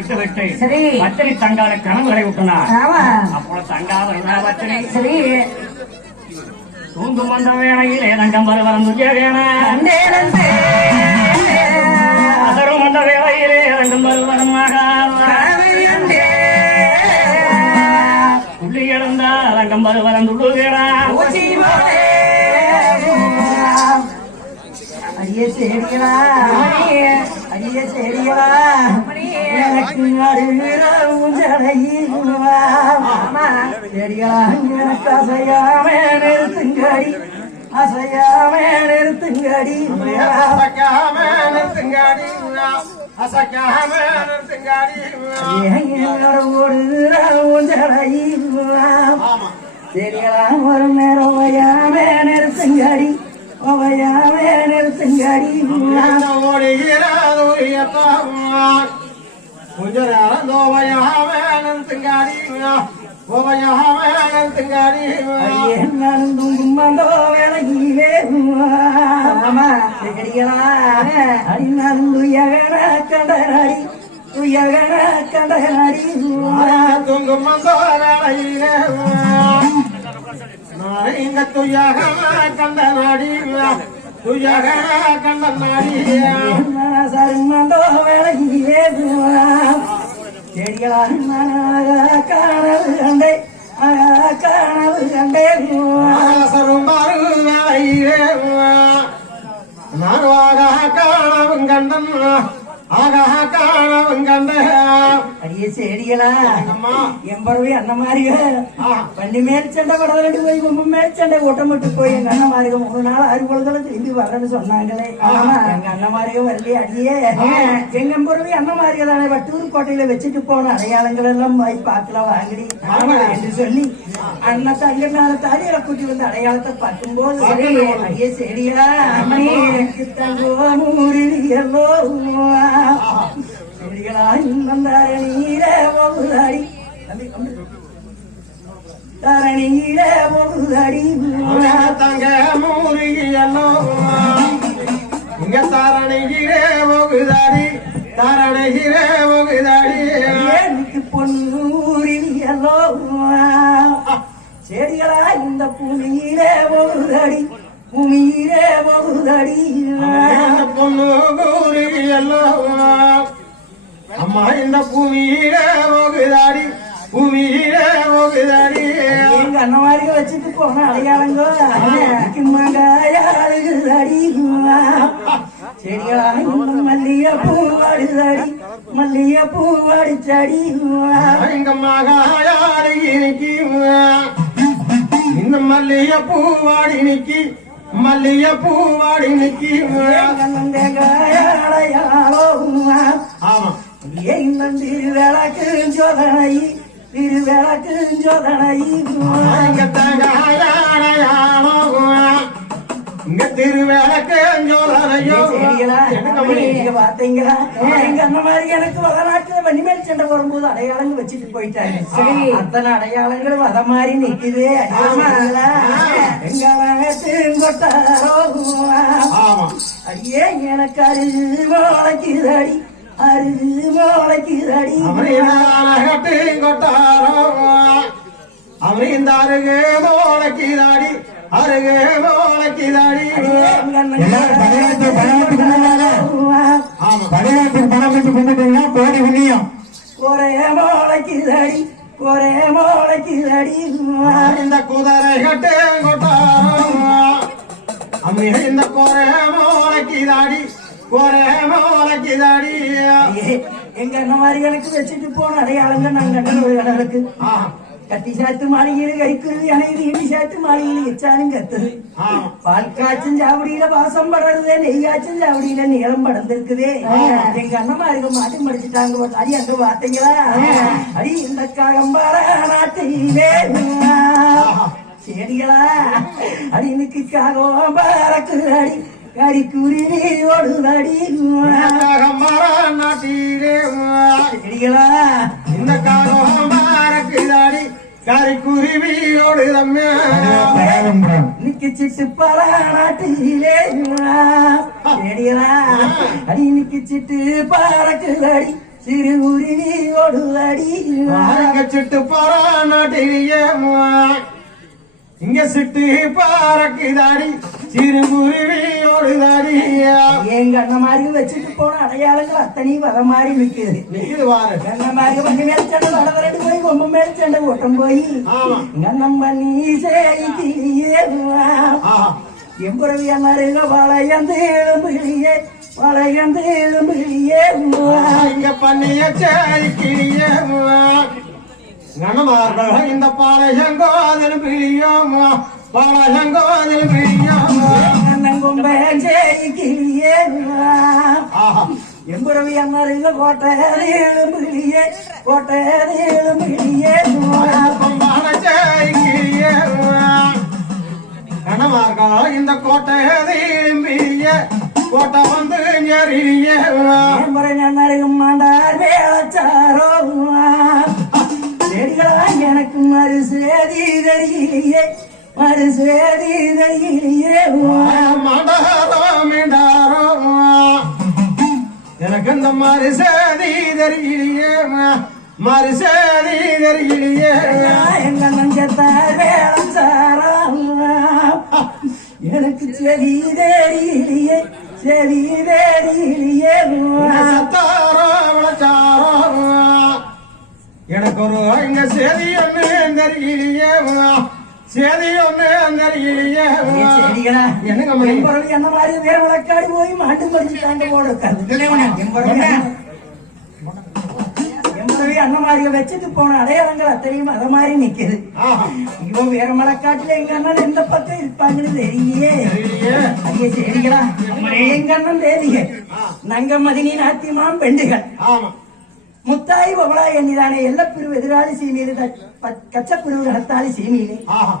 விட்டு விட்டு சரி பத்திரி தங்கால கனவுகளை விட்டுனார். அப்போ தங்கால பத்திரி சரி தூங்கு வந்த வேளையிலே தங்கம் வருவரம் அதரும் வந்த வேளையிலே தங்கம் வருவரம் உள்ளி எழுந்தா தங்கம் வருவரம் துள்ளுகிறார். அடியே சேடிகளா அடியே சேடிகளா எனக்கு அருகிலா செடிகளா எனக்கு அசையாம நிறுத்துங்கடி அசையாம நிறுத்துங்கடி செடிகளா ஒரு நேரம் வையாம நிறுத்துங்கடி ஓவையாவே நிறுத்துங்கடி நருந்தும் வேலையிலே அடி நருந்து எகன கண்டனடி துயகன கண்டனடி தூங்கும் வேலையிலே இங்க துயாக கண்ட நாடி துயாக கண்ட நாடி சருமந்தோ வேலையிலே செடிகளாக காணவு கண்டே காணவு கண்டே சரும்பாரு வேலையிலே நான் காணவும் கண்டன் ஆகா காணவும் கண்ட அடியே செடிகளா எம்பறவே அண்ண மாதிரியே பண்ணி மேற்சண்டை படவேண்டி போய் ரொம்ப மேற்சண்டை ஒட்டமிட்டு போய் எங்க அண்ணன் மாரிக 3 நாள் 6 பொழுதுல திரும்பி வர்றேன்னு சொன்னாங்களே. எங்க அண்ணன் மாரிக வரலையே அடியே எங்க எம்பறவே அண்ணன் மாரிக தானே வட்டூர் கோட்டையில வச்சுட்டு போன அடையாளங்கள் எல்லாம் போய் பார்க்கலாம் வாங்கடி என்று சொல்லி அண்ணன் தங்க மேல தாலியில கூட்டி வந்து அடையாளத்தை பார்க்கும்போது அடியே செடிகளா எனக்கு தங்கோ மூறியல்லோ செடிகளா இன்னும் தரணீரே போகுதாடி தரணீரே போகுதாடி தங்க மூறியல்லோ இங்க தரணிகிரே போகுதாடி தரணிகிரே போகுதாடி எனக்கு பொன்னூரியல்லோ செடிகளா இந்த பூமியிலே போகுதாடி பூமியிலே போகுதாடி பொண்ணு கூறியல்லோ அம்மா இந்த பூமியிலே போகுதாடி பூமியிலே போகுதாடி எங்க அண்ணன் மாதிரி வச்சுட்டு போன அடையாளங்கோ மங்காயாடுதாடி செடிகளா இன்னும் மல்லிகை பூ வாடுதாடி மல்லிகை பூ வாடிச்சாடி இங்க மகாயாடி இன்னைக்கு இந்த மல்லிகை பூ வாடி நிக்கி மல்லிகை பூ வாடி நிக்கி காயாளையாளோ ஆமா திருவிளக்கு ஜோதனை திருவிளக்கு ஜோதனை இங்க தங்காயாடையாளோ இங்க திருவிளக்கு ஜோதனையோ பாத்தீங்களா எங்க அந்த மாதிரி எனக்கு வடநாட்டுல வன்னிமேல் சண்டை வரும்போது அடையாளங்கள் வச்சுட்டு போயிட்டாங்க. சரி அத்தனை அடையாளங்களும் அத மாதிரி நிக்குது. எங்கொட்டாரோ அடியே எனக்கு அருகோளைக்குதடி அருகோளைக்குதடி கொட்டாரோ அவரு இந்த அருகே மோளைக்குதாடி அருகே மோளைக்குதாடி படையாளத்துக்கு பணம் வச்சு கொண்டுட்டீங்கன்னா கோடி புண்ணியம். ஒரே மோளைக்குதாடி ஒரே மோளைக்குதாடி இந்த குதிரை கட்டு கொட்டாரோ அம்மே இந்த கோரே மோளைக்குதாடி ஒரே மோளைக்குதாடி எங்க அண்ண மாதிரி எனக்கு வச்சுட்டு போன அடையாளங்க நாங்க கண்டன ஒரு கடலுக்கு கட்டி சாத்து மாளிகையில கைக்குருவி அணையுது இடி சாத்து மாளிகையில எச்சாலும் கத்துது பால் காய்ச்சும் சாவடியில வாசம் படருதே நெய்யாச்சும் சாவடியில நீளம் படர்ந்திருக்குதே எங்க அண்ணமா இருக்க மாட்டி மடிச்சுட்டாங்க அடி அங்க பார்த்தீங்களா அடி இந்த காகம்பார நாட்டிலே செடிகளா அடி இன்னைக்கு காகம் பறக்குது அடி கறிக்குருவி ஓடுதடி நாட்டிலே செடிகளா இந்த காகம் பறக்குதாடி கறிக்குருவியோடு நிக்க சிட்டு பல நாட்டிலே செடிகளா அடி நிக்க சிட்டு பறக்குதடி சிறு குருவி ஓடுதடி சிட்டு பாரா நாட்டிலேயே இங்க சிட்டு பாரக்குதாடி சிறு குருவி ஓடுதாடி எங்க அண்ணன் மாதிரி வச்சுட்டு போன அடையாளங்கள் அத்தனையும் வர மாதிரி நிக்குது வாரு அண்ணன் மாதிரி பண்ணி மேல் சண்டை வடவரட்டு போய் ரொம்ப மேல் சண்டை ஓட்டம் போய் அண்ணன் பண்ணி செய்தியே எம்புறவி அண்ணருங்க வளையந்து எழும்புகிறியே வளையந்து எழும்புகிறியே இங்க பண்ணிய செய்கிறியே கணமார்கள் இந்த பாளையங்கோதல் பிரியோம் பாளையங்கோதல் பிரியோம் கண்ணங்கும்ப செய்கிறியே எம்புறவி அண்ணருங்க கோட்டையது எழும்புகிறியே கோட்டையது எழும்புகிறியே செய்கிறியே கணமார்கள் இந்த கோட்டையதிய கோட்டை வந்து ஞரியே முறை நன்னருகும் மாண்டார் வேளச்சாரோ செடிகளா எனக்கு மறு சேதி தருகிறியே மறு சேதி தருகிறியே மடாரோ மிடாரோ எனக்கு இந்த மாதிரி சேதி தருகிறியே மாதிரி சேதி தருகிறியே எங்க நஞ்சத்தார் வேளச்சாரோ எனக்கு செவி தேரியிலேயே செவி தேரியிலேயே சத்தாரோ விளச்சாரோ எனக்கு ஒரு இங்க சேதி ஒண்ணு தெரியலையே சேதி ஒண்ணு தெரியலையே செடிகளா என்னங்க எம்பரவி அந்த மாதிரி வேற விளக்காடி போய் மாட்டு மடிச்சுட்டாங்க போல இருக்காது எம்பரவி அந்த மாதிரி வச்சுட்டு போன அடையாளங்கள் அத்தனையும் அத மாதிரி நிக்குது இவன் வேற மலைக்காட்டுல எங்க அண்ணன் எந்த பக்கம் இருப்பாங்கன்னு தெரியலையே ஐயா செடிகளா எங்க அண்ணன் தேதிக நங்க மதினி நாத்தியமாம் பெண்டுகள் முத்தாய் பவளா எண்ணிதானே எல்லப்பிரிவு எதிராளி சீமையில கச்சப்பிரிவு நடத்தாளி சீமையிலே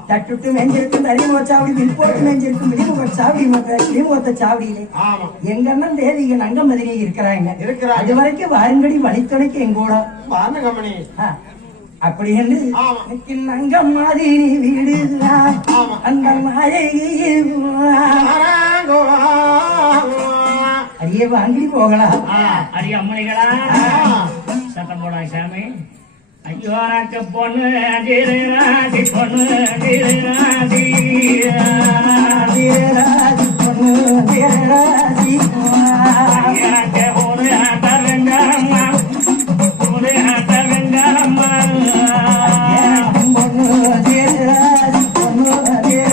தட்டுட்டு மேஞ்சிருக்கும் தரிமுகச்சாவடி வில்போட்டு மேஞ்சிருக்கும் விளிமுகச்சாவடி விளிமுகத்த சாவடியிலே எங்க அண்ணன் தேவிக நங்க மதினி இருக்கிறாங்க அது வரைக்கும் வாருங்கடி வழித்துணைக்கு எங்கூட அப்படி என்று நங்க மாதிரி வீடு அந்த அடியே வாங்கி போகலாம் அடி அம்மணிகளா சத்தம் போடா சாமி ஐயோ எனக்கு பொண்ணு ராசி பொண்ணு ராசி பொண்ணு ராசி எனக்கு ஒரு ஆட்ட வெங்கம்மா ஒரு ஆட்ட வெங்கம்மா பொண்ணு ராசி பொண்ணு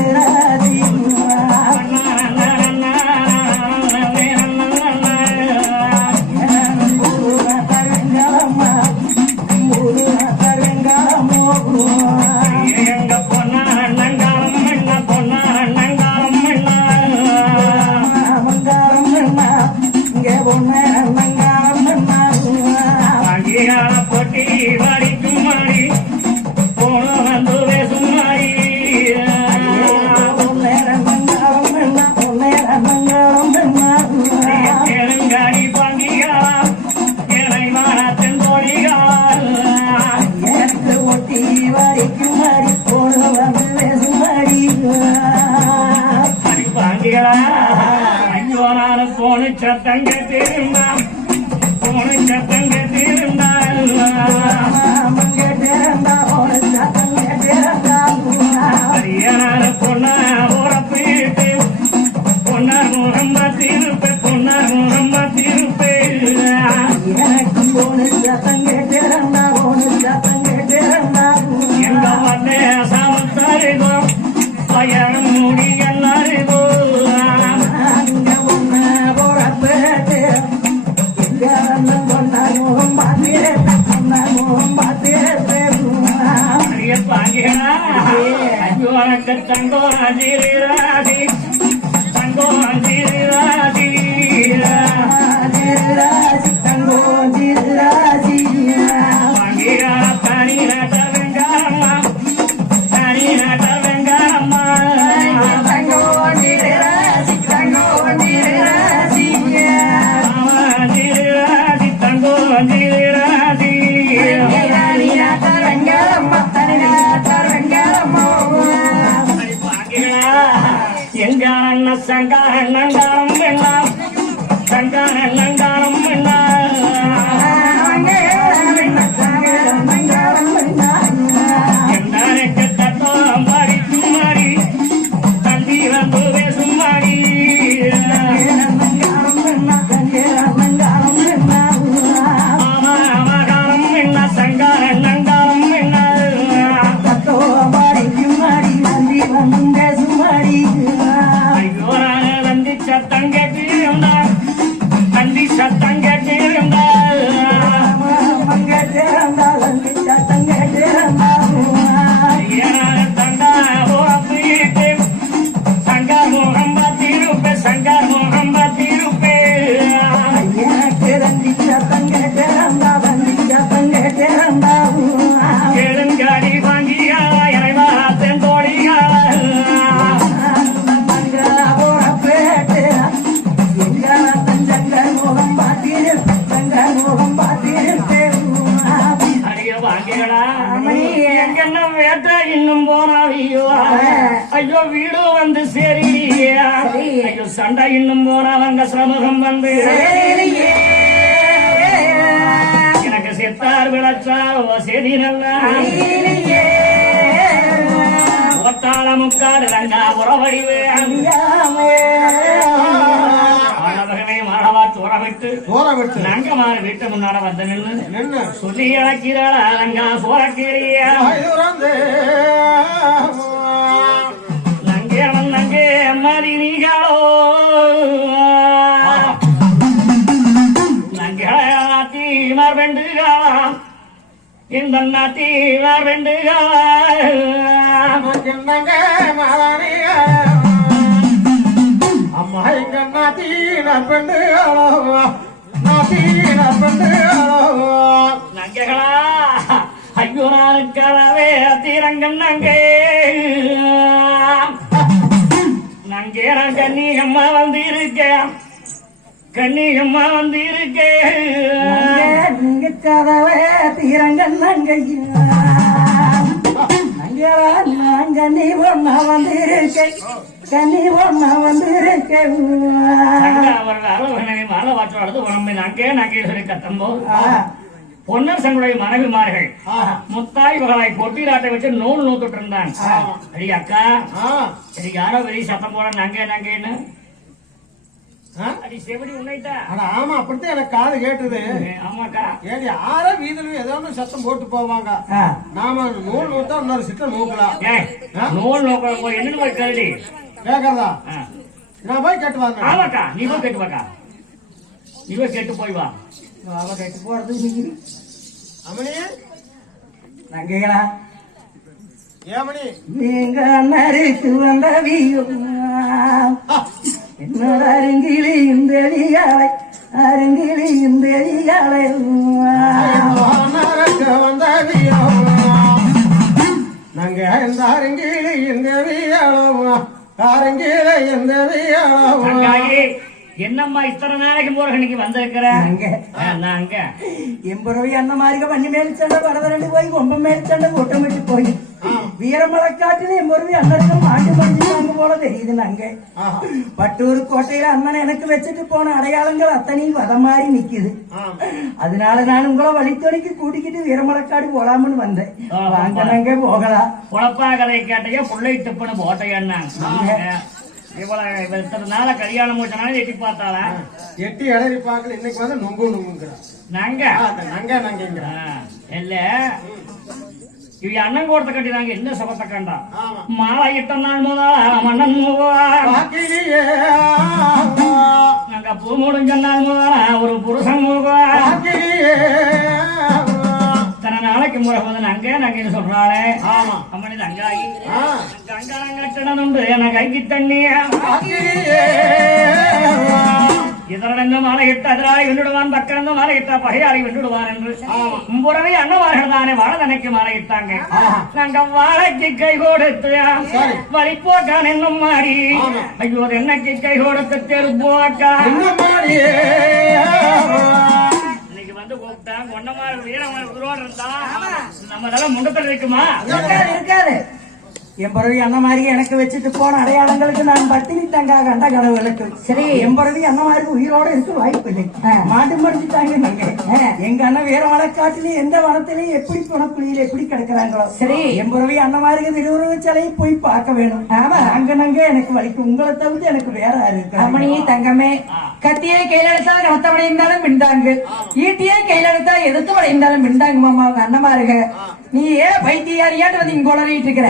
ராசி பொட்டி வடிக்கும் மாறி போன வந்து பேசும் மாறி தெலுங்காடி பங்கியா என்னை மாறத்தின் தோழிகா ஒட்டி வடிக்கும் மாறி போன வந்து பேசும் மாறி பாண்டிகளா ஐயோ நான் போன சத்தம் கேட்டிருந்தா போன சத்தம் கேட்டிருந்தா அரியனான பொண்ண உறப்பிட்டு பொன்னார் முகம்ப திருப்பே பொன்னார் முகம்ப திருப்பே எனக்கு போன சத்தம் கேட்டிருந்தா போன சத்தம் கேட்டிருந்தா எங்க வந்தே சமத்தரிதோ பயணம் முடி எல்லாரிதோ தங்கோ அஞ்சிரி ராசி தங்கோ அஞ்சிரி ராசி தங்கோ ராசி பங்கிரா தனி நட வெங்கம்மா தனி நட வெங்கம்மா தங்கோ ராசி தங்கோ ராசி தங்கோ ராசி எங்க அண்ணன் சங்கார நங்காரம் வேண்டாம் சங்கார நங்காரம் வேண்டாம் எங்கன்னா வேட்டை இன்னும் போனாவியோ ஐயோ வீடு வந்து சரியா ஐயோ சண்டை இன்னும் போனவங்க சமூகம் வந்து எனக்கு சித்தார் விளச்சால் சரி நல்லா ஒத்தாள முக்காடு ரங்கா உறவடிவே மரவாச்சு உறவிட்டு நங்கமாறு வீட்டு முன்னால வந்து நின்று சொல்லி இழக்கிறாளா ரங்கா சோழக்கிறியா நங்கே நங்கே அம்மாதி நீங்களோ நங்கே நாத்தீமார் வெண்டுகளா இந்த நாத்தீமார் வெண்டுகளா அம்மா எங்க நாத்தீன பெண்டுகளோ நங்கைகளா ஐயோ நானுக்கவே தீரங்கம் நங்கே நங்கே நான் கன்னியம்மா வந்து இருக்கேன் கன்னியம்மா வந்து இருக்கேன் நீங்க கதவே தீரங்கம் நங்கையா நங்கையா நான் கண்ணி பொண்ணா வந்து இருக்கேன் கண்ணி பொண்ணா வந்து இருக்கேன் அவர்கள் அலுவலனை மாலவாற்றோடு உடம்பை நங்கே நங்கே கத்தம்போ பொன்னர் சங்குடைய மனைவிமார்கள் முத்தாய் வகளாய் பொட்டிராட்டை வச்சு நூல் நூத்துட்டு இருந்தான் அடி அக்கா சரி யாரோ பெரிய சத்தம் போட நங்கே நங்கேன்னு அடி செவடி உன்னைட்டா ஆமா அப்படித்தான் எனக்கு காது கேட்டுது ஆமாக்கா ஏடி யாரோ வீதிலும் ஏதோ ஒண்ணு சத்தம் போட்டு போவாங்க நாம நூல் நூத்தா இன்னொரு சித்த நூக்கலாம் நூல் நோக்க போய் என்னன்னு போய் கேள்வி கேக்குறதா நான் போய் கேட்டு வாங்க ஆமாக்கா நீ போய் கேட்டு வாக்கா நீ போய் கேட்டு போய் வா அவ கேட்டு போறது அமணி நங்கைகளா ஏமணி நீங்க நரித்து வந்தவியோ என்னோட அருங்கிலி இந்த எலியாளை அருங்கிலி இந்த எலியாளை வந்தவியோ நாங்க இந்த அருங்கிலி இந்த வியாழோ அருங்கில இந்த வியாழோ என்னம்மா இத்தனை நாளைக்கு போற இன்னைக்கு வந்திருக்கிறேன் எம்புறவை அந்த மாதிரி பண்ணி மேல் சண்டை படதரண்டு போய் கொம்ப மேல் சண்டை கூட்டமிட்டு போய் வீரமலைக்காட்டில எம்புறவை அண்ணனுக்கு மாட்டு படிச்சுட்டாங்க போல தெரியுது நாங்க பட்டூர் கோட்டையில அண்ணன் எனக்கு வச்சுட்டு போன அடையாளங்கள் அத்தனையும் வத மாதிரி நிக்குது அதனால நான் உங்களை வழித்துணைக்கு கூட்டிக்கிட்டு வீரமலைக்காடு போலாம்னு வந்தேன் வாங்க நாங்க போகலாம் குழப்பா கதை கேட்டையா புள்ளை திப்புன்னு போட்டையா இவ்வளவு இத்தனை நாள கல்யாணம் முடிச்சனால எட்டி பார்த்தாளா எட்டி இடறி பார்க்கல இன்னைக்கு வந்து நொங்கு நொங்குங்கிறான் நங்க இல்ல இவ அண்ணன் கோடத்தை கட்டினாங்க என்ன சபத்தை கண்டா மாலை இட்ட நாள் முதல் மன்னன் நாங்க பூ முடிஞ்ச நாள் முதல் ஒரு புருஷன் இத்தனை நாளைக்கு முறை வந்து நங்க சொல்றாளே அம்மனி தங்காயி கங்கடனுண்டு என கைக்கு தண்ணிய இதரடங்க மாலையிட்ட அதிராளி வென்றுடுவான் பக்கிரந்த மாலையிட்ட பகையாளி வென்றுடுவான் என்று மும்புறவை அண்ணவார்கள் தானே வாழ நினைக்கு மாலையிட்டாங்க நாங்க வாழைக்கு கை கொடுத்து வழி போட்டான் என்னும் மாறி ஐயோ என்னைக்கு கை கொடுத்து தெரு போக்கா இன்னைக்கு வந்து கூப்பிட்டாங்க ஒன்னமாறு வீரமான உருவாடு இருந்தா நம்ம இதெல்லாம் முண்டத்தில் இருக்குமா இருக்காது எம்பரவி அண்ணன் மாதிரி எனக்கு வச்சுட்டு போன அடையாளங்களுக்கு நான் பட்டினி தங்கா கண்ட கனவுகளுக்கு சரி எம்பரவி அண்ணன் மாதிரி உயிரோட இருக்க வாய்ப்பு இல்லை மாட்டு மடிச்சுட்டாங்க நாங்க எங்க அண்ணன் வேற வனக்காட்டிலையும் எந்த வனத்திலையும் எப்படி புனக்குழியில எப்படி கிடக்குறாங்களோ சரி எம்பரவி அண்ணன் மாதிரி திருவுருவ சிலையும் போய் பார்க்க வேணும் ஆமா நாங்க எனக்கு வலிக்கும் உங்களை தவிர்த்து எனக்கு வேற யாரு இருக்கு அம்மணி தங்கமே கத்தியே கையில எடுத்தா ரத்தம் அடைந்தாலும் மிண்டாங்க ஈட்டியே கையில எடுத்தா எதிர்த்து அடைந்தாலும் மிண்டாங்க மாமா அவங்க அண்ணமாருக நீ ஏன் பைத்தியாரியாட்டு வந்து இங்க உளறிட்டு இருக்கிற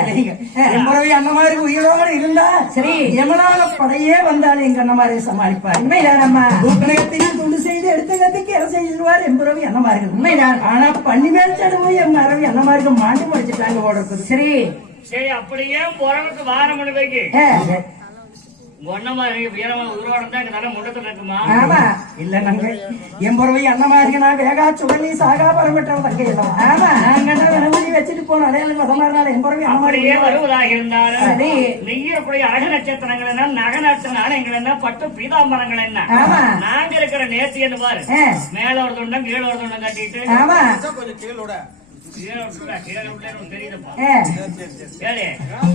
எம்பரவி அண்ணன் மாதிரி உயிரோடு இருந்தா சரி எமனால படையே வந்தாலும் எங்க அண்ணன் மாதிரி சமாளிப்பார் உண்மைதான் அம்மா கத்தியும் துண்டு செய்து எடுத்த கத்திக்கு எதை செய்வார் எம்பரவி அண்ணன் மாதிரி உண்மைதான் ஆனா பண்ணி மேல் போய் என் மரவி அண்ணன் மாதிரி மாண்டு முடிச்சுட்டாங்க போட இருக்குது சரி சரி அப்படியே போறவனுக்கு வாரம் மணி வைக்கு ஒன்னமாரி வீரமான உருவாடு தான் எங்க நல்ல முண்டத்தில் இருக்குமா ஆமா இல்ல நாங்க எம்பரவை அண்ணன் மாதிரி நான் வேகா சுடலி சாகா பரமட்டவன் தங்க இல்லை ஆமா நாங்க வினவதி வச்சுட்டு போன அடையாளம் வசமானால எம்பரவை அப்படியே வருவதாக இருந்தாலும் நெய்யக்கூடிய அழகு நட்சத்திரங்கள் என்ன நகநாட்டு நாணயங்கள் என்ன பட்டு பீதாம்பரங்கள் என்ன நாங்க இருக்கிற நேர்த்தி என்ன பாரு மேல ஒரு துண்டம் கீழே ஒரு துண்டம் கட்டிட்டு கொஞ்சம் கீழோட தெரியுதுப்பா. ஆ. ஏழு,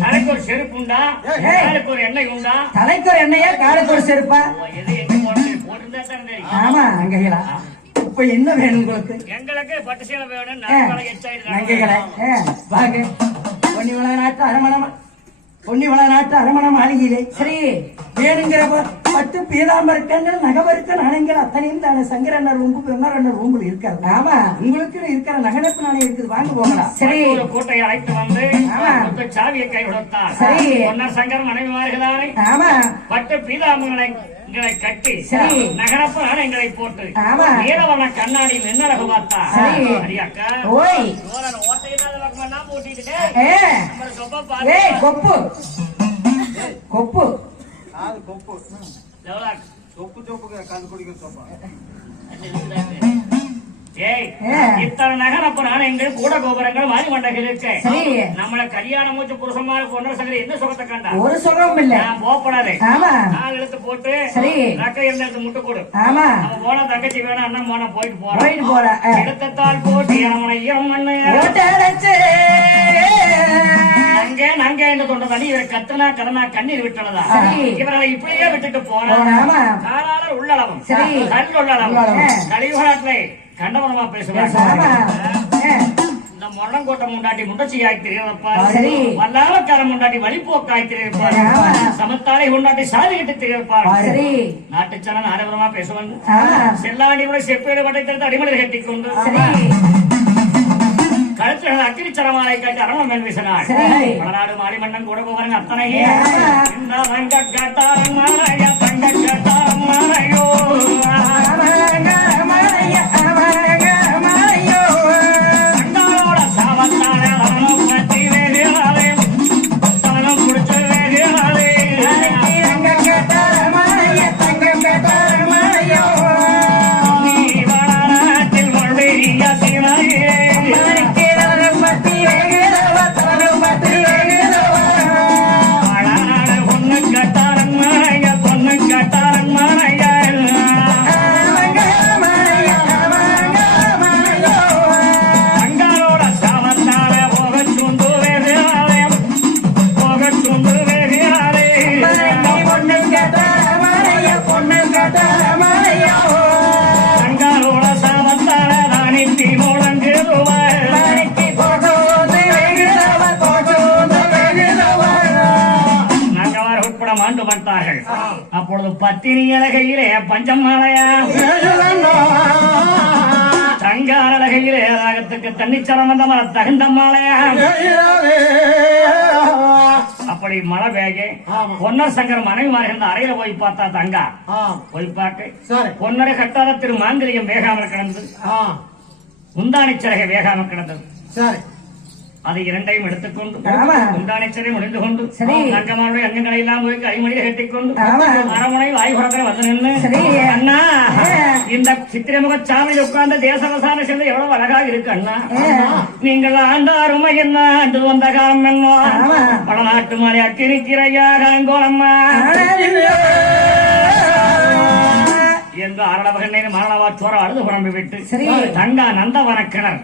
தலைக்கு ஒரு செருப்பு உண்டா, காலுக்கு ஒரு எண்ணெய் உண்டா? தலைக்கு ஒரு எண்ணெயா காலுக்கு ஒரு செருப்பா? ஓ, எது எங்க போடுறது? போட்டிருந்தா தானே தெரியும். ஆமா அங்கைகளா. இப்ப என்ன வேணும் உங்களுக்கு? எங்களுக்கு பட்டு சேலை வேணும், நகைகளை எச்சாயிரம் நங்கைகளை வாங்க. பொன்னிவள நாட்டு அரமண மாளிகையிலே சரி வேணுங்கிற பட்டு பீதாம்பரக்கங்கள் நகவருக்க நாணயங்கள் அத்தனையும் தானே சங்கரண்ணர் ரூம்பு பெம்மரண்ணர் ரூம்புல இருக்காரு. ஆமா உங்களுக்கு இருக்கிற நகனப்பு நாணயம் இருக்குது, வாங்க போகலாம். சரி ஒரு கூட்டையை அழைத்து வந்து மொத்த சாவியை கை கொடுத்தார். சரி பொன்னர் சங்கர் மனைவிமார்களானே ஆமா பட்டு பீதாம்பரங்களை கட்டி சரி நகரப்பு நாணயங்களை போட்டு ஆமா நீலவண்ண கண்ணாடியில் நின்னழகு பார்த்தா. சரி சரி அக்கா ஓய் ஓட்டையில்லாத பக்கமெல்லாம் போட்டிட்டு ஏய் கொப்பு கொப்பு அது கொப்பு எவ்வளவு சொப்பு சொப்புக்கு கல் குடிக்கிற சொப்பா. ஏய் இத்தனை நகரப்பு நாணயங்கள் கூட கோபுரங்கள் வாரி மண்டகள் இருக்கு. சரி நம்மள கல்யாணம் மூச்சு புருஷமாக கொண்டு சங்கரி என்ன சுகத்தை கண்டா? ஒரு சுகம் இல்ல. நான் போப்படாதே. ஆமா நாலு எழுத்து போட்டு சரி ரக்கை இருந்த முட்டு கொடு. ஆமா நம்ம போன தங்கச்சி வேணா அண்ணன் போன போயிட்டு போற எடுத்தால் போட்டு ஈரமனை ஈரம் மண்ணு அங்கே நாங்க என்று தொண்ட தனி இவர் கத்துனா கடனா கண்ணீர் விட்டுறதா இவர்களை இப்படியே விட்டுட்டு போறாங்க. காலாளர் உள்ளளவும் கல் உள்ளளவும் கலியுகத்திலே கண்டவனமா பேசுவாங்க. இந்த மொள்ளங்கோட்டை முண்டாட்டி முண்டச்சி ஆய்த்திருப்பா, வல்லாளக்கார முண்டாட்டி வழிபோக்கு ஆய்த்திருப்பார், சமத்தாலை முண்டாட்டி சாதி கட்டு திரிப்பார். நாட்டுச்சனன் ஆரம்பரமா பேசுவாங்க. செல்லாண்டியோட செப்பேடு வட்டத்திற்கு அடிமலை கட்டிக் கொண்டு கழுத்துல அக்கிரிச்சரமாலை காட்டி அரவணம் மேல் வீசினார். வடநாடு மாலிமன்னன் கூட போவாங்க அத்தனையே தங்க கட்டாரம் மாலையா தங்க கட்டாரம் மாலையோ தங்களோட சாவத்தான தனம் பற்றி வேகிறாரே தனம் குடிச்சு வேகிறாரே நீ வடநாட்டில் கொள்ளையா சிவனையே ஆண்டு வந்தார்கள். அப்பொழுது பத்தினி அழகையிலே பஞ்சம் மாலையா தங்கார அழகையிலே ராகத்துக்கு தண்ணிச்சரம் வந்த மர தகுந்த மாலையா அப்படி மழை வேக பொன்னர் சங்கர் மனைவிமார்கள் அறையில போய் பார்த்தா தங்கா போய் பார்க்க பொன்னரை கட்டாத திரு மாந்திரிகம் வேகாமல் கிடந்தது, முந்தானி சிறகை வேகாமல் கிடந்தது. அதை இரண்டையும் எடுத்துக்கொண்டு முந்தானிச்சரை முடிந்து கொண்டு தங்கமாவுடைய அங்கங்களை எல்லாம் போய் கைமொழியை கட்டிக்கொண்டு அரமுனை வாய்குறத்தில் வந்து நின்று அண்ணா இந்த சித்திரமுக சாமியில் உட்கார்ந்த தேசவசான செல்ல எவ்வளவு அழகாக இருக்கு அண்ணா. நீங்கள் ஆண்ட அருமை என்ன ஆண்டு வந்த காலம் என்ன படநாட்டு மாறி அக்கிரிக்கிறையா கலங்கோலம்மா என்று அரளவகனை மாணவா சோர அழுது புறம்பு விட்டு தங்கா நந்தவன கிணர்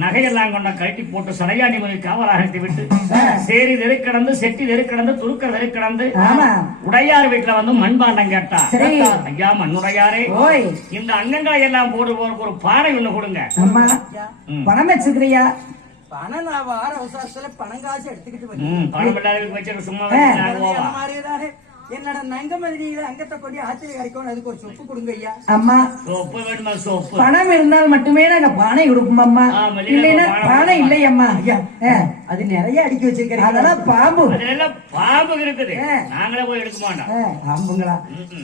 நகையெல்லாம் கொண்ட கழட்டி போட்டு சடையாண்டி மொழி காவலாகட்டி விட்டு சேரி தெருக்கிடந்து செட்டி தெருக்கிடந்து துருக்க தெருக்கிடந்து உடையார் வீட்டுல வந்து மண்பாண்டம் கேட்டா. ஐயா மண்ணுடையாரே இந்த அங்கங்களை எல்லாம் போட்டு ஒரு பானை ஒண்ணு கொடுங்க. பணம் வச்சுக்கிறியா? பணம் நான் வார அவசரத்துல பணம் காசு எடுத்துக்கிட்டு பணம் இல்லாதவங்களுக்கு வச்சு சும்மா என்னோட நங்கமதியில அங்கத்தை கொண்டு ஆச்சரிய கிடைக்கும், அதுக்கு ஒரு சொப்பு கொடுங்க ஐயா. அம்மா சோப்பு வேணுமா? சோப்பு பணம் இருந்தால் மட்டுமே நாங்க பானை கொடுப்போம் அம்மா, இல்லைன்னா பானை இல்லை அம்மா. அது நிறைய அடிக்க வச்சிருக்கேன். அதெல்லாம் பாம்பு பாம்பு இருக்குது, நாங்களே போய் எடுக்க மாட்டோம். பாம்புங்களா?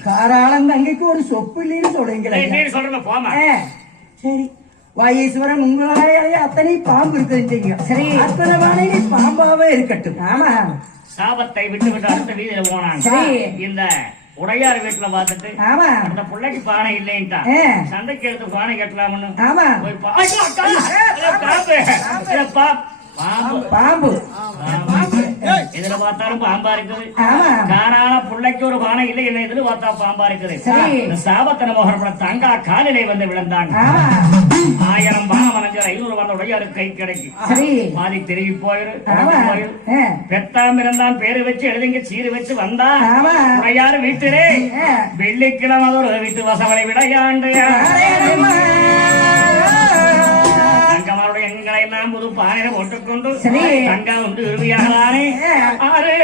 காராளம் அங்கைக்கு ஒரு சொப்பு இல்லைன்னு சொல்றீங்களா? சொல்றேன் போமா. சரி வாயீஸ்வரன் உங்களாலே அத்தனை பாம்பு இருக்குதுன்றீங்க. சரி அத்தனை வாழையிலே பாம்பாவே இருக்கட்டும். ஆமா சாபத்தை விட்டு விட்டு அடுத்த வீதியில போனாங்க. இந்த உடையார் வீட்டுல பார்த்துட்டு அந்த பிள்ளைக்கு பானை இல்லைன்ட்டா சந்தைக்கு எடுத்து பானை கட்டலாம்னு பாம்பு இதுல பார்த்தாலும் பாம்பா இருக்குது. காரான பிள்ளைக்கு ஒரு பானை இல்லை, என்ன இதுல பார்த்தா பாம்பா இருக்குது. சாபத்தன மோகன தங்கா காலிலே வந்து விழுந்தாங்க. 1000 பானம் உடையாரு கை கிடைக்கும் சரி பாதி திரும்பி போயிரு ஆமா பெத்தாம் இருந்தான் பேரு வச்சு எழுதிங்க சீரு வச்சு வந்தா ஆமா உடையாரு வீட்டிலே வெள்ளிக்கிழமை ஒரு வீட்டு வசவலை விடையாண்டு தங்கமாருடைய எங்களை எல்லாம் புது பானையில போட்டுக்கொண்டு தங்கா உண்டு விரும்பியாகலானே 6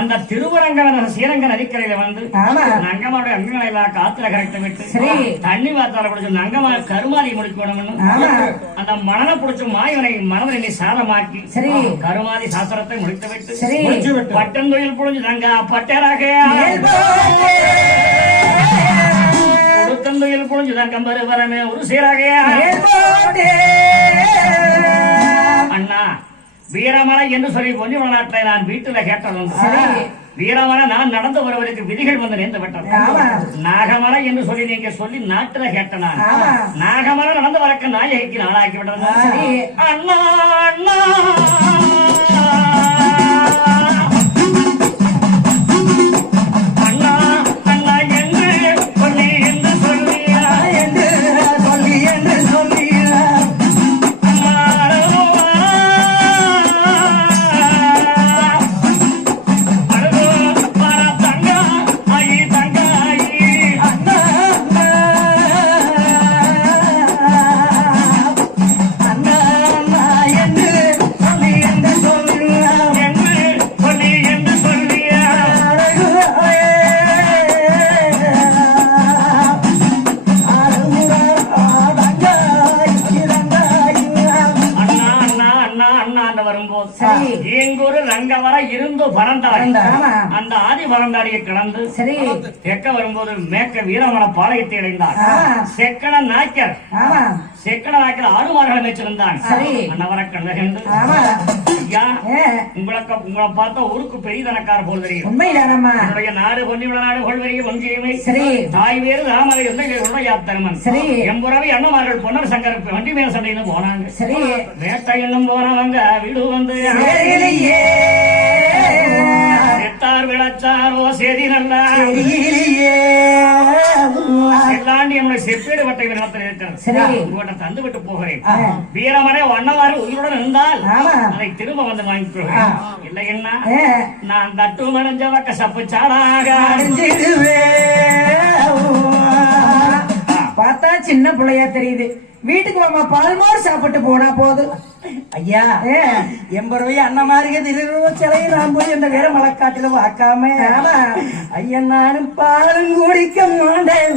அந்த திருவரங்க ஸ்ரீரங்க நதிக்கரையில வந்து நங்கமாவுடைய அங்கங்களை எல்லாம் காத்துல கரெக்ட் விட்டு தண்ணி வார்த்தால பிடிச்ச நங்கமா கருமாதி முடிக்கணும்னு அந்த மணலை பிடிச்ச மாயவனை மனதை சாதமாக்கி கருமாதி சாஸ்திரத்தை முடித்து விட்டு பட்டந்தொழில் புழிஞ்சு தங்க பட்டராக கொடுத்தந்தொழில் புழிஞ்சு தங்கம் வரமே ஒரு சீராக அண்ணா வீரமலை என்று சொல்லி கொஞ்சம் நாட்டை நான் வீட்டுல கேட்டதும் வீரமலை நான் நடந்து வருவதற்கு விதிகள் வந்து நேர்ந்து விட்டது நாகமலை என்று சொல்லி நீங்க சொல்லி நாட்டுல கேட்ட நான் நாகமலை நடந்து வரக்க நாயகிக்கு நாளாக்கி விட்டது அண்ணா அண்ணா அந்த ஆதி பரந்தாடியை கடந்து தெற்க வரும்போது மேற்க வீரமல பாளையத்தை அடைந்தார் செக்கட நாய்க்கர் 6 மாதங்கள் வச்சிருந்தான் அன்னவர கண்டகண்டு ஐயா உங்களை பார்த்தா ஊருக்கு பெரிய தனக்கார போல் தெரியும் என்னுடைய நாடு பொன்னிவிட நாடு கொள்வரிய வஞ்சியமை தாய் வேறு ராமரை யாத்தர்மன் எம்புறவை அண்ணமார்கள் பொன்னர் சங்கர் வண்டி மேல சண்டைன்னு போனாங்க வேட்டை என்னும் போனவங்க வீடு வந்து எத்தார் விளச்சாரோ சேதி நல்லா எல்லாண்டி என்னுடைய செப்பேடு வட்டை வினத்தில் இருக்கிறது உங்கள்கிட்ட தந்து விட்டு போகிறேன் வீரமனை அண்ணவாறு உயிருடன் இருந்தால் அதை திரும்ப வந்து வாங்கிக்கிறேன் இல்லை என்ன நான் தட்டு மறைஞ்சவ கசப்பு சாடாக பார்த்தா சின்ன பிள்ளையா தெரியுது வீட்டுக்கு மாமா பால்மோர் சாப்பிட்டு போனா போதும் ஐயா 80 ரூபாய் அண்ணன் மாதிரி திருவிழா சிலையை நான் போய் அந்த வேற மலைக்காட்டுல வாக்காம ஐயா நானும் பாலும் குடிக்க மாட்டேன்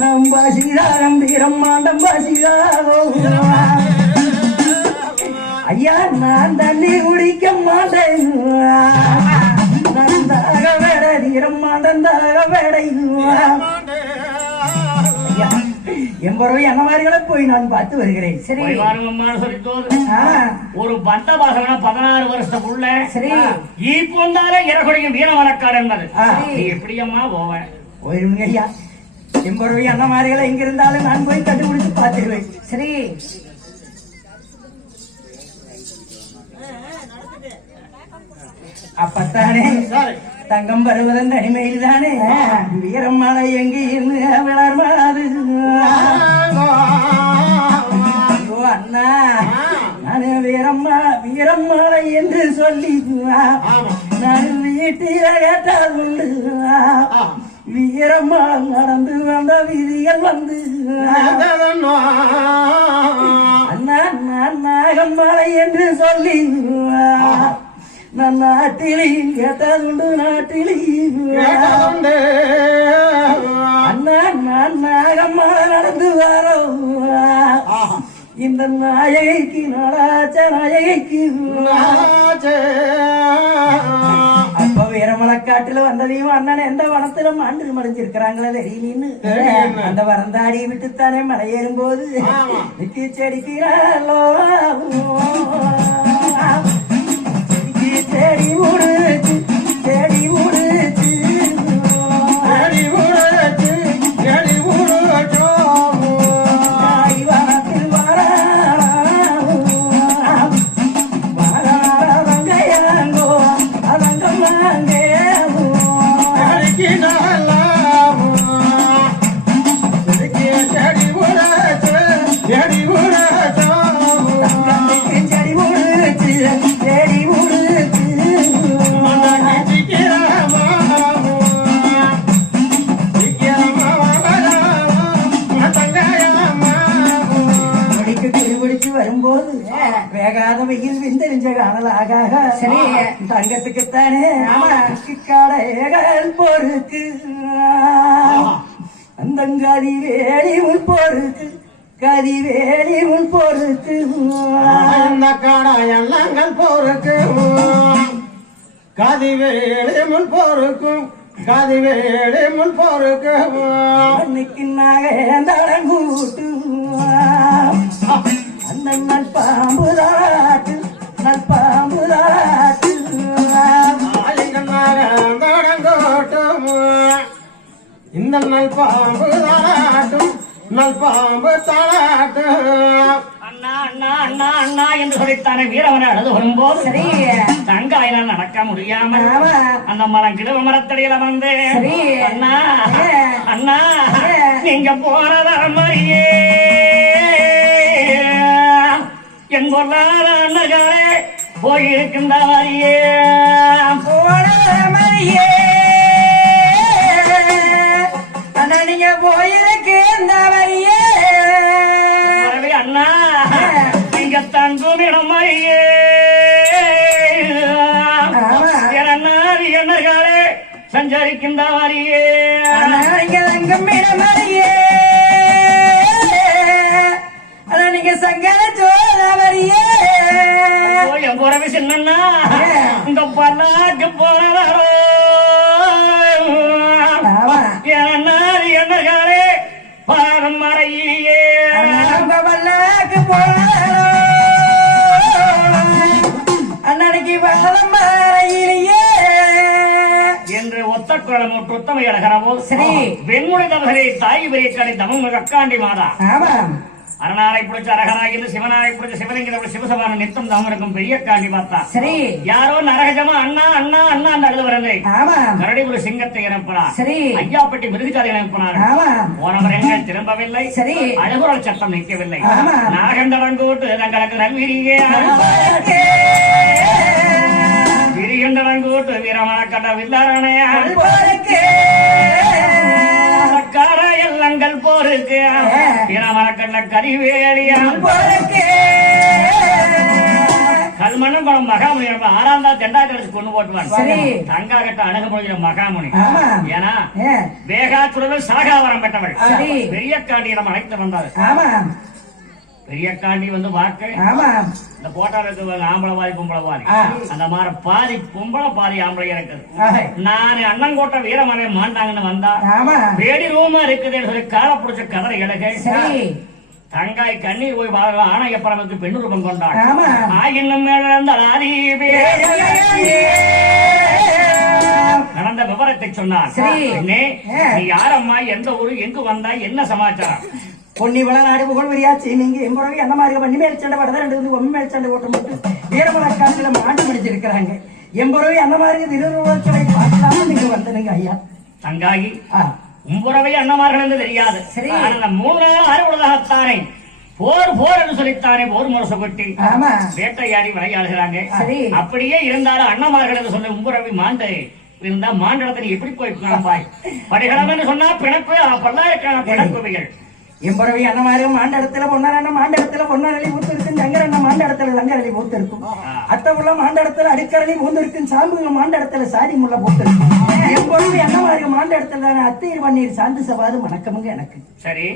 நம் பசிதாரம் வீரம்மாண்டம் பசிதாரோ ஐயா நான் தண்ணி குடிக்க மாட்டேன் நான் தாக வேட வீரம்மாண்டம் தாக வேடை 80 ரூபாய் அந்த மாதிரிகளை போய் நான் பார்த்து வருகிறேன். சரி ஒரு பந்த பாசன 16 வருஷத்துக்குள்ள சரி இப்போ வந்தாலே இறகுடைய வீரவனக்கார் என்பது நீ எப்படி அம்மா போவேன் போயிருங்க ஐயா. 80 ரூபாய் அந்த மாதிரிகளை எங்க இருந்தாலும் நான் போய் கண்டுபிடிச்சு பார்த்துருவேன். சரி அப்பத்தானே தங்கம் வருவதன் தனிமையில் தானே வீரமலை எங்கே விளர்மாது அண்ணா நான் வீரம்மாளை என்று சொல்லி நான் வீட்டில கேட்டால் உண்டு வீரம்மா நடந்து வந்த விதிகள் வந்து அண்ணா நான் நாகம்மாளை என்று சொல்லி நான் நாட்டிலே கேட்டதுண்டு நாட்டிலே அண்ணா நான் நாகம்மாளை நடந்து வரோம் இந்த நாயகைக்கு நாளாச்ச நாயகைக்கு அப்ப வீரமலக்காட்டுல வந்ததையும் அண்ணன் எந்த வனத்துல மாண்டு மறைஞ்சிருக்கிறாங்களே தெரியலன்னு அந்த வரந்தாடி விட்டுத்தானே மலையேறும் போது விக்கி செடிக்கிறாளோ செடி முடிச்சு செடி முடிச்சு வரும்போது வேகாத வெயில் விந்தெறிஞ்ச காணல் ஆகாக சரி தங்கத்துக்குத்தானே கடைகள் பொறுக்கு அந்த கதிவேலி உள் பொறுக்கு கதிவேலி உள் பொறுக்கு அந்த கடையெல்லாம் பொறுக்கு கதிவேலி முன் பொறுக்கும் கதிவேலி முன் பொறுக்கு அன்னைக்கு நாகூட்டு அந்த நல்பாம்பு தாராட்டு நல்பாம்பு தாராட்டு இந்த நல்பாம்பு தாராட்டும் நல்பாம்பு தாராட்டும் அண்ணா அண்ணா அண்ணா அண்ணா என்று சொல்லித்தானே வீரவனை அழுது வரும்போது சரி தங்காயினால் நடக்க முடியாம அந்த மரம் கிழவ மரத்தடியில வந்து அண்ணா அண்ணா நீங்க போனத மாதிரியே என் பொருளாத அண்ணர்களே போயிருக்கின்ற மாதிரியே போன மாதிரியே ஆனா நீங்க போயிருக்கு இந்த மாதிரியே அண்ணா நீங்க தங்குமிடம் மாதிரியே எண்ணர்களே சஞ்சரிக்கின்ற மாதிரியே நீங்க தங்குமிடம் மாதிரியே ஆனா நீங்க சங்கர சோழ மாதிரியே என் புறவி சின்னண்ணா இந்த பல்லாக்கு போனவரோ எண்ணர்களே பாரம் மறையிலே பல்லாக்கு போனாரோ அன்னைக்கு பலம் மறையிலேயே என்று ஒத்த குளம் ஒத்தமை அழகிறவோ சரி வெண்முறை தவகரை தாய் பெரிய கடை தமிழ் கக்காண்டி மாதா ஆமாம் அரணாரை பிடிச்ச அரகனாகி சிவனாரை பிடிச்ச சிவலிங்க சிவசபான நித்தம் தாம இருக்கும் பெரிய காண்டி பார்த்தா சரி யாரோ நரகஜமா அண்ணா அண்ணா அண்ணா அந்த அழுது வரலை கரடிபுர சிங்கத்தை இறப்பினார் சரி ஐயாப்பட்டி மிருகச்சாலை இறப்பினார் போனவர் எங்க திரும்பவில்லை சரி அழுகுரல் சட்டம் நிற்கவில்லை நாகண்டடங்கோட்டு தங்களுக்கு நல்வீரியே விரிகண்டடங்கோட்டு வீரமணக்கட்ட வில்லாரணையா எல்லங்கள் போருக்கு வீரமணக்கட்ட கரிவேலியா கல்மண்ணும் படம் மகாமுனி 6ஆம் நாள் தெண்டாக்கரசு கொண்டு போட்டுவான் தங்கா கட்ட அணுகுமொழியில மகாமுனி ஏன்னா வேகாச்சுடல் சாகாவரம் பெற்றவள் பெரிய காண்டியிடம் அழைத்து வந்தார் பெரிய காண்டி வந்து வாக்கு இந்த போட்டாளுக்கு ஆம்பளவாதி பொம்பளவாதி அந்த மாதிரி பாதி பொம்பளை பாதி ஆம்பளை இருக்குது நான் அண்ணங்கோட்டை வீரமனை மாண்டாங்கன்னு வந்தா வேடி ரூமா இருக்குதுன்னு சொல்லி கால புடிச்ச கதரை இலகை தங்காய் கண்ணீர் போய் வாழலாம் ஆனா எப்பறமுக்கு பெண்ணு ரூபம் கொண்டாள் இன்னும் நடந்த விவரத்தை சொன்னார் நீ யாரம்மா எந்த ஊரு எங்கு வந்தா என்ன சமாச்சாரம் பொன்னி வளநாடு புகழ் வரியாச்சு நீங்க எம்பரவி அந்த மாதிரி பண்ணி மேல் சண்டை படதான் ரெண்டு வந்து ஒம்மி மேல் சண்டை ஓட்டம் போட்டு வீரமலக்காட்டுல மாண்டு முடிச்சிருக்கிறாங்க எம்பரவி அந்த மாதிரி திருநூலை பார்க்கலாம நீங்க வந்தனுங்க ஐயா தங்காகி உம்புறவை அண்ணமார்கள் என்று தெரியாது சரி 3 நாள் அறுபதாகத்தானே போர் போர் என்று சொல்லித்தானே போர் முரசு கொட்டி வேட்டையாடி விளையாடுகிறாங்க அப்படியே இருந்தாலும் அண்ணமார்கள் என்று சொல்லி உம்புறவை மாண்டு இருந்தா மாண்டடத்தை எப்படி போய் பாய் படிகளம் என்று சொன்னா பிணப்பு பல்லாயிரக்கான பிணக்குவிகள் எம்பரவி அண்ணமாரும் மாண்டடத்துல பொன்னாரண்ண மாண்டடத்துல பொன்னாரளி ஊத்து இருக்கும் சங்கரண்ண மாண்டடத்துல லங்கரளி ஊத்து இருக்கும் அத்தமுள்ள மாண்டடத்துல அடிக்கரளி ஊந்து இருக்கும் சாம்புங்க மாண்டடத்துல சாதி முள்ள போட்டு இருக்கும் எம்பரவி அண்ணமாரு மாண்டடத்துல தானே அத்தையர் பன்னீர் சாந்து சவாது வணக்கமுங்க எனக்கு சரி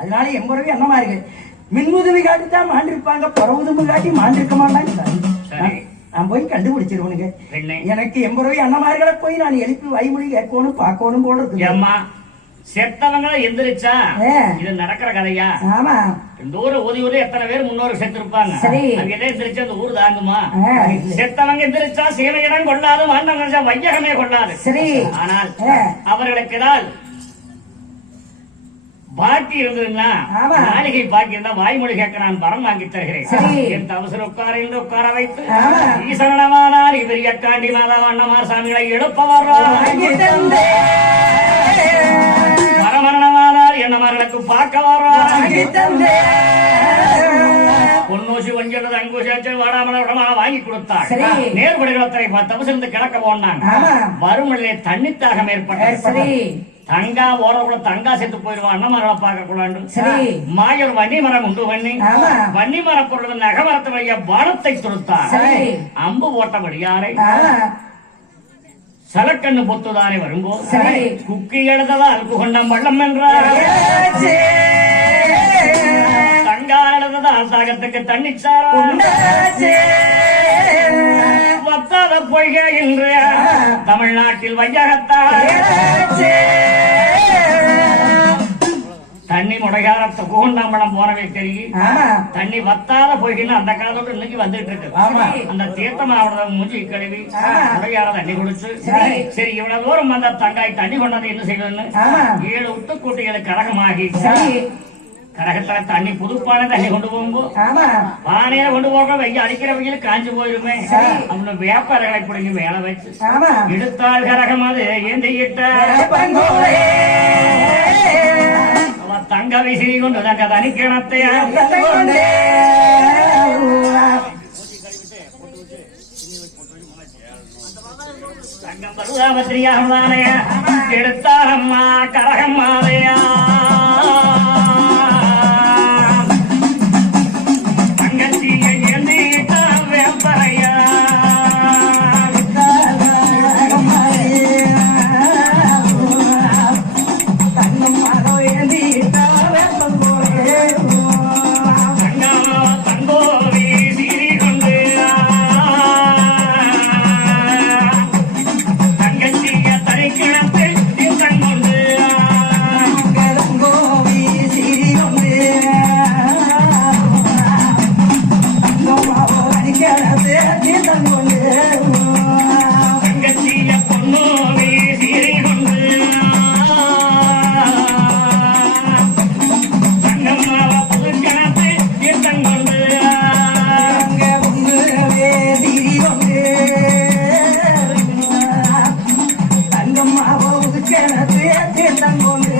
அதனால எம்பரவி அண்ணமார்கள் மின்முதுவி காட்டித்தான் மாண்டிருப்பாங்க, பரவுதும்பு காட்டி மாண்டிருக்க மாட்டாங்க. சரி. நான் போய் கண்டுபிடிச்சிருவனுங்க. பெண்ணே, எனக்கு 80 ரூபாய் அண்ணமார்களை போய் நான் எழுப்பி வாய்மொழி கேட்கணும் பார்க்கணும் போல இருக்கு. ஏம்மா செத்தவங்களை எந்திரிச்சா ஆ. இது நடக்கிற கதையா? ஆமா, இந்த ஊரு ஊதியூர்ல எத்தனை பேர் முன்னோரு செத்து இருப்பாங்க. சரி. அங்கே எந்திரிச்சா அந்த ஊர் தாங்குமா? ஆ. செத்தவங்க எந்திரிச்சா சீமையிடம் கொள்ளாது, வாழ்ந்தவங்க வையகமே கொள்ளாது. சரி. ஆனால் ஆ. அவர்களுக்கு தான் பாக்கி இருந்ததுன்னா, ஆமா. நாளிகை பாக்கி இருந்தா வாய்மொழி கேட்க நான் வரம் வாங்கி தருகிறேன். சரி. என் தவசர் உட்கார என்று உட்கார வைத்து ஆமா. ஈசனமானார் பெரிய காண்டி மாதா அண்ணமார் சாமிகளை எழுப்பவரா வரமரணமானார் என்னமார்களுக்கு பார்க்க வர்றா பொன்னூசி வஞ்சது அங்கூசி வாடாமல உடமான வாங்கி கொடுத்தார். சரி. நேர்படுகளத்தை தவசிருந்து கிடக்க போனாங்க. ஆமா. வறுமலையை தண்ணித்தாக ஏற்பட்டது. சரி. தங்கா ஓரக்குள்ள தங்கா செத்து போயிருவான் அண்ணமரங்களை பார்க்க கூடாது. சரி. மாயர் வன்னி மரம் உண்டு பண்ணி ஆமா. வன்னி மரம் பொருள் நகமரத்து வழிய பானத்தை தொடுத்தார். சரி. அம்பு ஓட்டபடியாரை ஆமா. சலக்கண்ணு பொத்துதானே வரும்போது சரி. குக்கி எழுததா அல்கு கொண்டம் வள்ளம் என்றார். தங்கா எழுததால் தாகத்துக்கு தண்ணிச்சாரா வத்தாத பொய்கை என்று தமிழ்நாட்டில் வையகத்தார் தண்ணி முடையாரத்தை கூண்டாம்பழம் போனவே தெரியும். ஆமா. தண்ணி வத்தாத பொய்கின்னு அந்த காலத்தோட இன்னைக்கு வந்துட்டு இருக்கு. ஆமா. அந்த தீர்த்த மாவட்ட மூஞ்சி கழுவி ஆமா. முடையார தண்ணி குடிச்சு சரி. சரி இவ்வளவு தூரம் வந்த தங்காய் தண்ணி கொண்டாந்து என்ன செய்யணும்னு ஆமா. 7 உத்துக்கூட்டிகளுக்கு கரகமாகி சரி. கரகத்துல தண்ணி புதுப்பான தண்ணி கொண்டு போகும்போது ஆமா. பானையில கொண்டு போக வெய்ய அடிக்கிற வெயில் காஞ்சு போயிருமே. சரி. அவனு வேப்பரைகளை பிடிங்கி மேல வச்சு ஆமா. எடுத்தால் கரகம் அது ஏந்திக்கிட்ட அவ தங்க விசிறி கொண்டு தங்க தனி கிணத்தையா தங்கம் பருதாபத்திரியாகதானே எடுத்தாரம்மா கரகம்மாதையா தங்கச்சியை ஏந்திக்கிட்ட வேப்பரையா தங்கோவி சிறி கொண்டு தங்கச்சிய தனிக்கிழத்து தங்கொண்டு தங்கச்சிய பொன்னோவி சிறி கொண்டு தங்கம்மாவ புதுக்கிழத்து தங்கொண்டு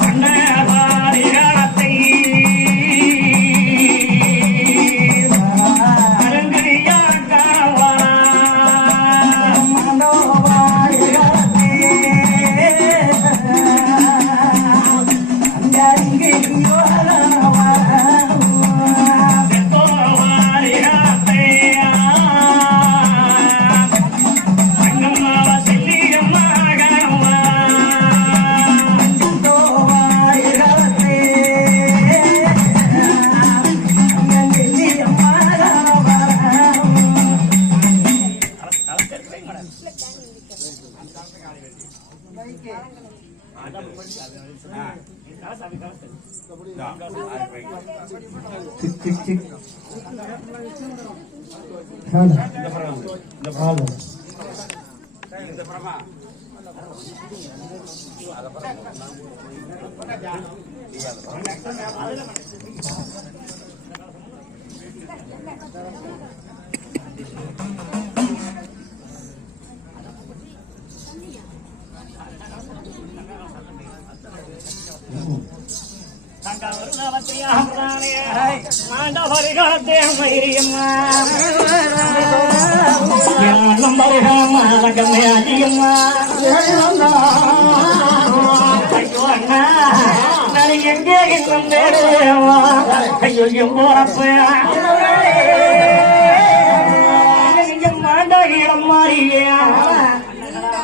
பண்ணபாரிகாலத்தை அலங்கரியாக்காவா செத்தோவாரிகாலத்தை தங்கம்மாவ செல்லியம்மா கணவா எங்கே மாண்டாகிடம் மாறியா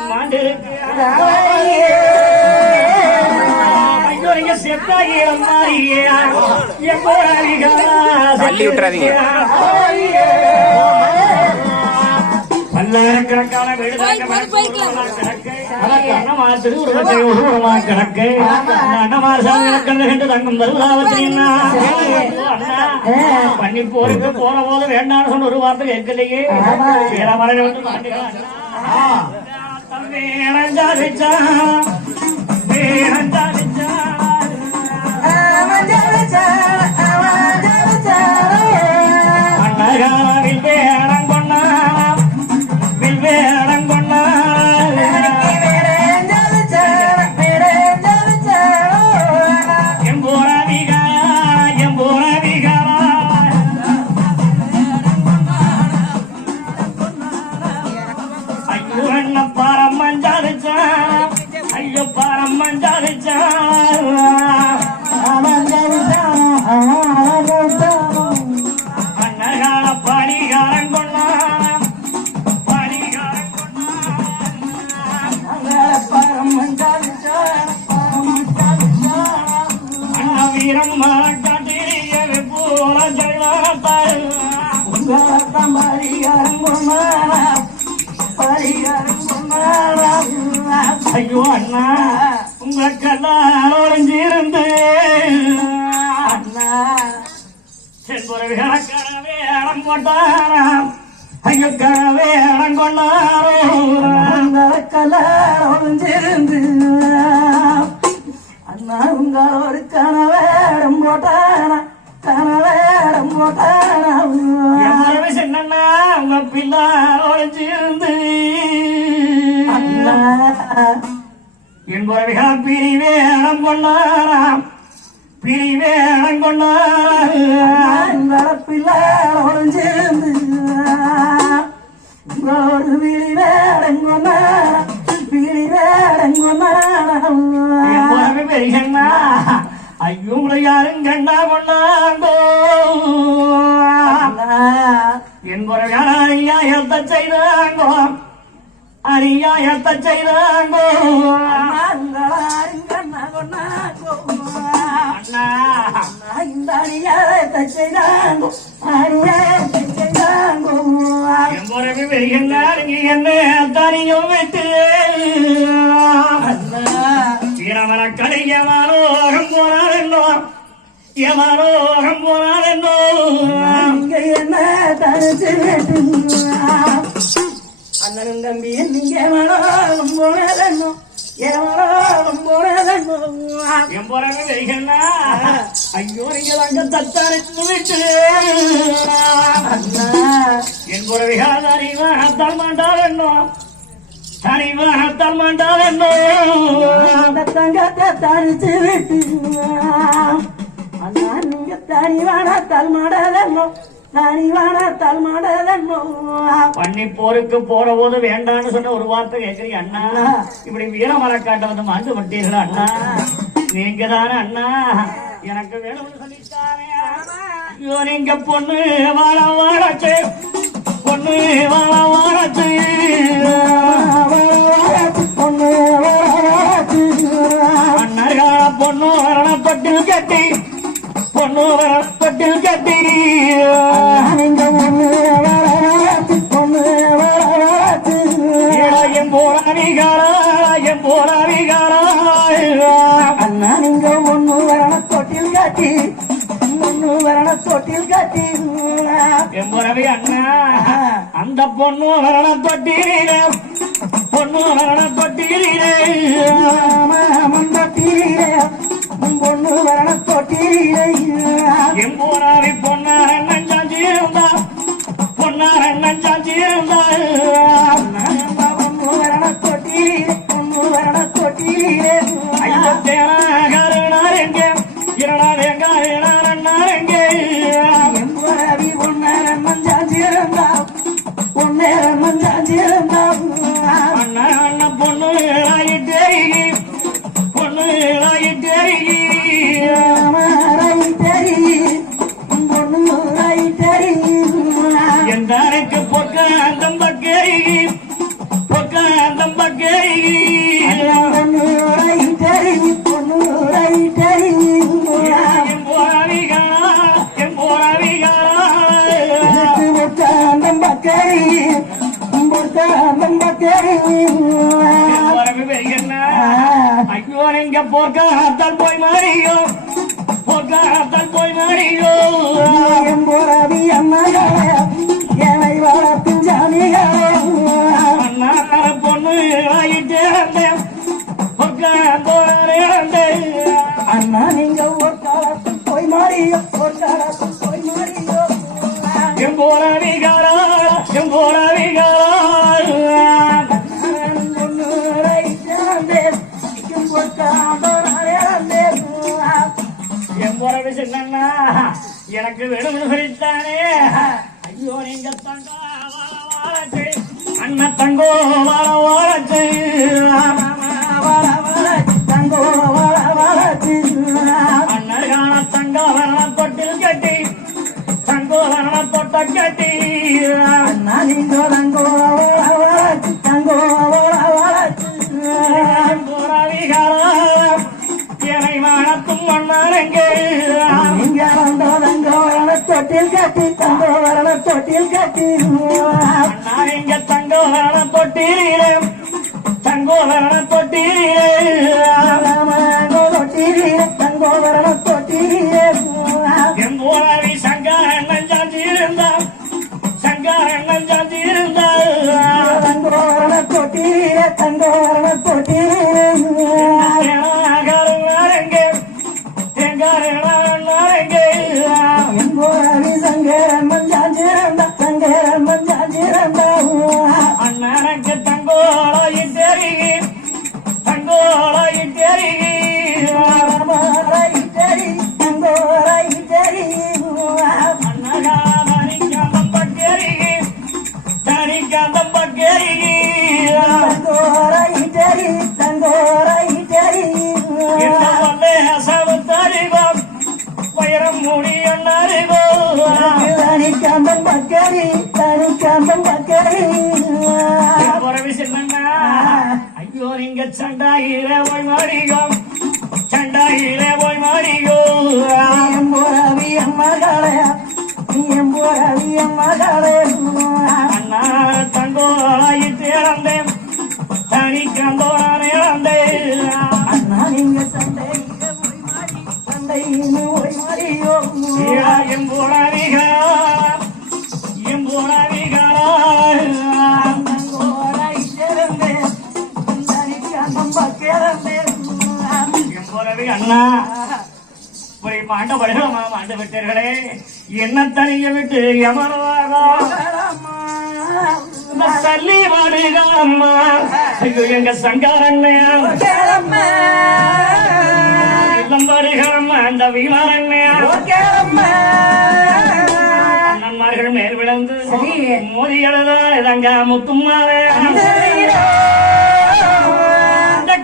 மாண்டு ஐயோ நீங்க செத்தாயிரம் மாறியா தள்ளி விட்டுறாதீங்க. பல்லாயிரக்கணக்கான வீடு திருவுருவத்தை உருவமா கிடக்கு அண்ணமார் சாமி தங்கம் வருவதாவத்தினா பண்ணி போருக்கு போற போது வேண்டாம்னு சொன்ன ஒரு வார்த்தை கேட்கலையே வேற மரணம் வந்து மாட்டேங்கிறான் அண்ணகாவில் வேடம் கொண்டா வேடம் கொண்டா ஐயோ பரமஞ்சாலிச்சா அண்ணகால படிகாரம் கொண்டான் படிகாரம் அண்ணா வீரம் மரக்காட்டிய போல ஜெயலாத்தாள் ஐயோ அண்ணா உங்க கல்லால் ஒளிஞ்சிருந்து அண்ணா செல்புறவி கணக்கரவே இடம் கொண்டாராம் ஐயோ கரவே இடம் கொண்டாரோ கல்லால் ஒளிஞ்சிருந்து அண்ணா உங்கள் ஒரு கனவேடம் போட்டானா கனவேடம் போட்டானா சின்னண்ணா உங்க பிள்ளால் ஒளிஞ்சிருந்து என் பிரிவே இடம் கொண்டாராம் பிரிவே இடம் கொண்டாரம் பிள்ளைந்து ஒரு விழி வேடம் கொண்டாரம் விழி வேடம் கொண்டாரம் பெரியண்ணா ஐயோ யாரும் கண்டா கொண்டாண்டோ என் பிறவியாயத்தை செய்தாங்கோ அரியாயத்தை செய்தாங்கோ அண்ணா இந்த அரியாயத்தை செய்தாங்கோ அரியாயத்தை செய்தாங்கோ என் பிறவி பெரியண்ணா நீ என்ன தனியும் விட்டு வீரமர கடையமாரோகம் போனாரென்னோ எமாரோகம் போனாரென்னோ இங்க என்ன தனிச்சு அண்ணனும் தம்பி நீங்க எமாரோகம் போனதென்னோ எமாரோகம் போனதென்னோ என் பிறகு வெறிகண்ணா ஐயோ நீங்க அங்க தத்தரிச்சு விட்டு அண்ணா என் பிறவிகாத அறிவாகத்தால் மாட்டாரென்னோ தனிவாகத்தால் மாட்டாரென்னோ தங்கத்தை தரிச்சு விட்டு அண்ணா நீங்க தனிவானத்தால் மாடாதென்னோ தனிவானத்தால் மாடாதென்னோ பண்ணி போருக்கு போற போது வேண்டான்னு சொன்ன ஒரு வார்த்தை கேட்கறீங்க அண்ணா இப்படி வீரமரக்காட்டை வந்து மாண்டு விட்டீர்களா அண்ணா நீங்க தானே அண்ணா எனக்கு வேணும்னு சொல்லிட்டாரே ஐயோ நீங்க பொண்ணு வாழ வாழச்சு பொண்ணு வாழ வாழச்சு பொண்ணு அண்ணா பொண்ணு வரணப்பட்டில் கட்டி பொண்ணு வரணப்பட்டில் கட்டி நீங்க பொண்ணு என் போராளிகாரா என் போராளிகாரா அண்ணா நீங்க ஒண்ணு வரண தொட்டில் காட்டி பொண்ணு வரண தொட்டில் காட்டி என் போரவி அண்ணா அந்த பொண்ணு வரண தொட்டிலே பொண்ணு வரண தொட்டிலே பொண்ணு வரண தொட்டிலே என் போராவி பொன்னார் அண்ணன் சாஞ்சி இருந்தா பொன்னார் அண்ணன் சாஞ்சி இருந்தா பொண்ணு வரண தொட்டிலே பொண்ணு வரண தொட்டிலே ஐயோ தேனார் எங்கே இரண்டார் எங்க அண்ணார் எங்கே என் போராவி பொன்னார் அண்ணன் சாஞ்சி இருந்தா பொன்னேர் அண்ணன் சாஞ்சி இருந்தா அண்ணா அண்ணன் பொண்ணு ஆயிட்டே பொண்ணு ஆயிட்டே எந்தாருக்கு பொக்காந்தம் பக்கேரி பொக்காந்தம் பக்கேரி பொண்ணு போர்க்காத்தால் போய் மாறியோ போர்க்காத்தால் போய் மாறியோ எம்போரவி அம்மாகளே என்னை வளர்ப்பின் ஜாமிகளே அண்ணா பொண்ணு ஆயிட்டே பொற்காத்தோரே அண்ணா நீங்க ஒரு காலத்தில் போய் மாறியோ ஒரு காலத்தில் போய் மாறியோ எம்போரவிகாரா எம்போரவி சின்னண்ணா எனக்கு வேணும்னு சொல்லித்தானே ஐயோ நீங்க தங்கா வாழச்சு அண்ணா தங்கோ வாழச்சு தங்கோ வளர்ச்சி அண்ணகான தங்க வரண தொட்டில் கட்டி தங்கோ வரண தொட்ட கட்டி அண்ணா நீங்க தங்கோ வளர்ச்சி தங்கோ வளர்ச்சி என்னை வளர்த்தும் மண்ணாரங்கே நீங்க தங்கோ வரண தொட்டில் கட்டி தங்கோ வரண தொட்டில் கட்டி அண்ணா இங்க தங்கோ வரண தொட்டிலே தங்கோ வரண தொட்டிலே தங்கோ வரண தொட்டிலே எம்போராவி சங்காரண்ணன் சாந்தியிருந்தான் சங்காரண்ணன் சாந்தியிருந்தான் தங்கோ வரண தொட்டிலே தங்கோ வரண தொட்டிலே எங்கோராவி சங்கரம்மன் சாஞ்சிரண்டா சங்கரம்மன் சாஞ்சிரண்டா அண்ணனுக்கு தங்கோளாய் தெரிகி தங்கோளாய் தெரிகி தங்கோராய் தெரி அண்ணகா தனிக்காதம் பக்கேரிகி தனிக்காதம் பக்கேரிகி தங்கோராய் தெரி தங்கோராய் தெரி வைரம் மூடி அண்ணாரிகோ தனிக்காந்தம் பக்கரி தனிக்காந்தம் பக்கரி உறவி சின்னண்ணா ஐயோ நீங்க சண்டாயிலே போய் மாறிகோ சண்டாயிலே போய் மாறிகோ எம்போரவி அம்மாகளே எம்போரவி அம்மாகளே அண்ணா தங்கோளாய் திறந்தேன் தனிக்கந்தோரானே இழந்தேன் அண்ணா நீங்க சண்டையில போய் மாறி சண்டையில போய் மாறியோ தங்கோராய் திறந்தே தனிக்காந்தம் பக்கரந்தே அண்ணா இப்படி மாண்ட படுகளமா மாண்டு விட்டீர்களே என்ன தனிய விட்டு எமனவாரோ தள்ளி வாடுகாரம்மா ஐயோ எங்க சங்காரண்ணையா இல்லம்பாடுகாரம்மா அந்த வீமாரண்ணையா அண்ணன்மார்கள் மேல் விழுந்து மோதி எழுதாங்க முத்தும்மாவே அந்த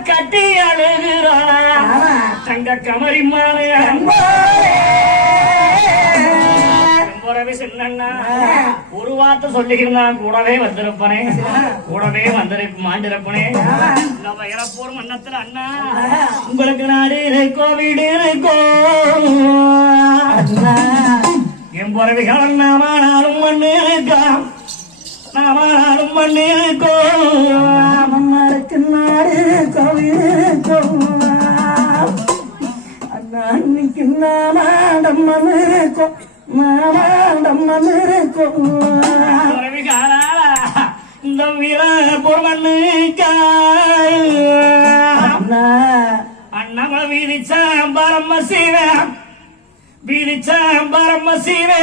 கட்டி அழுகிறானா தங்க கமரிமானே சின்னண்ணா ஒரு வார்த்தை சொல்லியிருந்தான் கூடவே வந்திருப்பனே கூடவே மாண்டிருப்பனே இறப்போர் மன்னத்துல அண்ணா உங்களுக்கு நாடு இருக்கோ வீடு இருக்கோ என் புறவிகள் நாமானாலும் மண்ணு இருக்கா நாமானாலும் மண்ணு இருக்கோ அம்மாருக்கு நாடு கோவில் அன்னைக்கு நாமாடம் இருக்கும் நாமாடம் இருக்கும் புறவிகாரா இந்த வீரப்போர் மண்ணுக்கா அண்ணாமலை வீதிச்சாம் பரம சிவம் வீதிச்சாம் பரம சிவே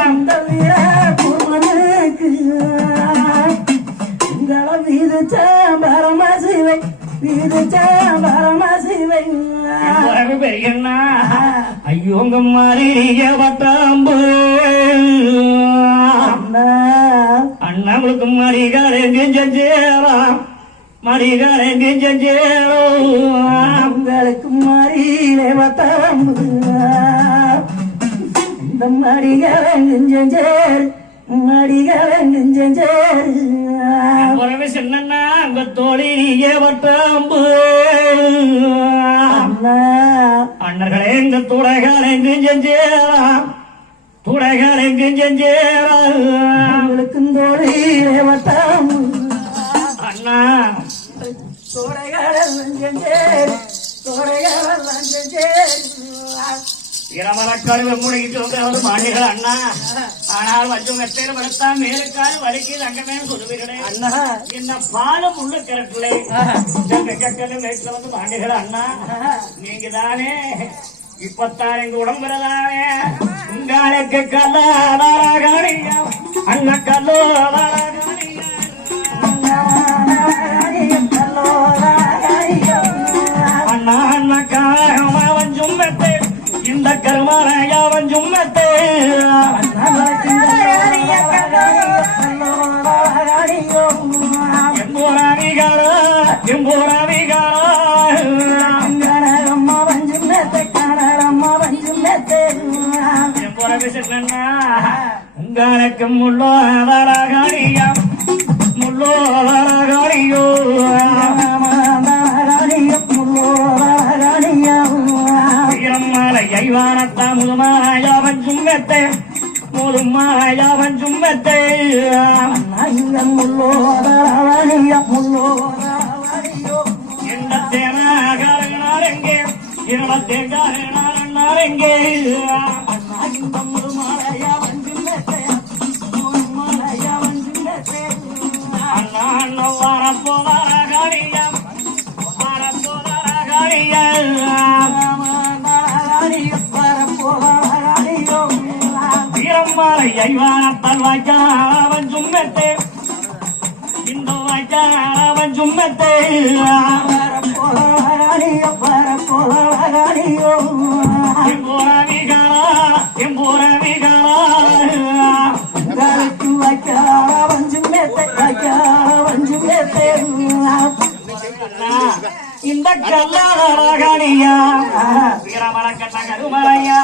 அந்த வீரப்போர் மண்ணுக்கு வீதிச்சாம் பரம சிவை வீதிச்சாம் பரம சிவை பெரியண்ணா ஐயோங்க மாறிய வட்டாம்பு அண்ணாவுக்கு மடிகாரங்க செஞ்சேராம் மடிகாரங்க செஞ்சேரும் உங்களுக்கு மாறியிலே வட்டாம்பு இந்த மடிகாரங்க செஞ்சேர் மடிகாரங்க செஞ்சேர் உறவு சின்னண்ணா உங்க தோழிய வட்டாம்பு அண்ணர்களே எங்க துடைகள் எங்கு செஞ்சேராம் துடைகள் எங்கு செஞ்சேராம் உங்களுக்கு தோழியிலே வட்டாம்பு அண்ணா தோடைகள் செஞ்சேர் இரமரக்கால் வெம்முடிக்கிட்டு வந்து மாண்டிகள் அண்ணா. ஆனால் வச்சு மெத்தையில படுத்தா மேலுக்கால் வலிக்கு தங்கமே சொல்லுவீர்களே அண்ணா. என்ன பாலம் உள்ள கிரட்டிலே கக்கல மேட்ல வந்து மாண்டிகள் அண்ணா. நீங்க தானே இப்பத்தான் எங்க உடம்புறதானே உங்களுக்கு கல்லாதாரியா அண்ணா கல்லோதாரியா அண்ணா அண்ணக்காக வஞ்சும் மெத்தை இந்த கருமானையாவன் சும்மத்தே உங்களுக்கு முள்ளோதரகாரியா முள்ளோதரகாரியோ ைவானத்தா முதுமாயாவன் சுங்கத்தே முதுமாயாவன் சுங்கத்தே எங்கே இருபத்தேங்காரங்கே அண்ணா அண்ணா வரப்போதாரகாரியா வரப்போதாரகாரியா வீரம்மாலை ஐவானத்தால் வாய்க்காவன் சும்மத்தே இந்த வாய்க்காவன் சும்மத்தே இந்த கல்லாரகாரியா வீரமரக்கட்ட கருமலையா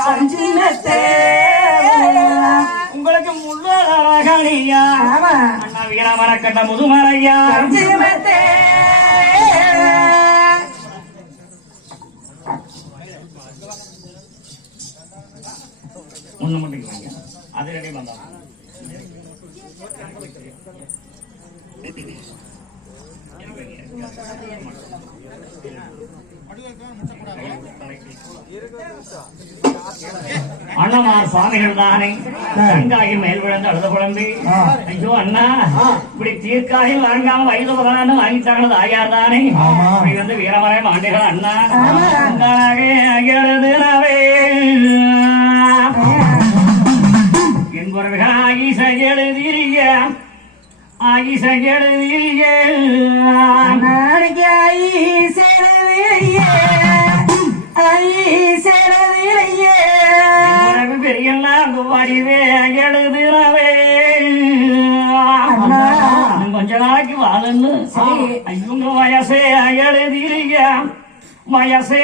உங்களுக்கு முள்ளரகாரியா அண்ணா வீரமரக்கட்ட முதுமலையா ஒண்ணு மட்டும் அது ரெடி வந்தா அண்ணமார் சுவாமிகள் தானே தங்காயில் மேல் விழுந்து அழுத குழம்பி ஐயோ அண்ணா இப்படி தீர்க்காயில் வாங்காம வயது பதான்னு வாங்கிட்டாங்களது ஆயார் தானே இப்படி வந்து வீரமலை மாண்டிகள் அண்ணா எழுதுனவே என்பவர்கள் ஆகிச எழுதிய ஆகிச எழுதிய பெரியெல்லாம் வடிவே எழுதுறவே கொஞ்ச நாளைக்கு வாழன்னு ஐயங்க வயசே எழுதிரிய வயசே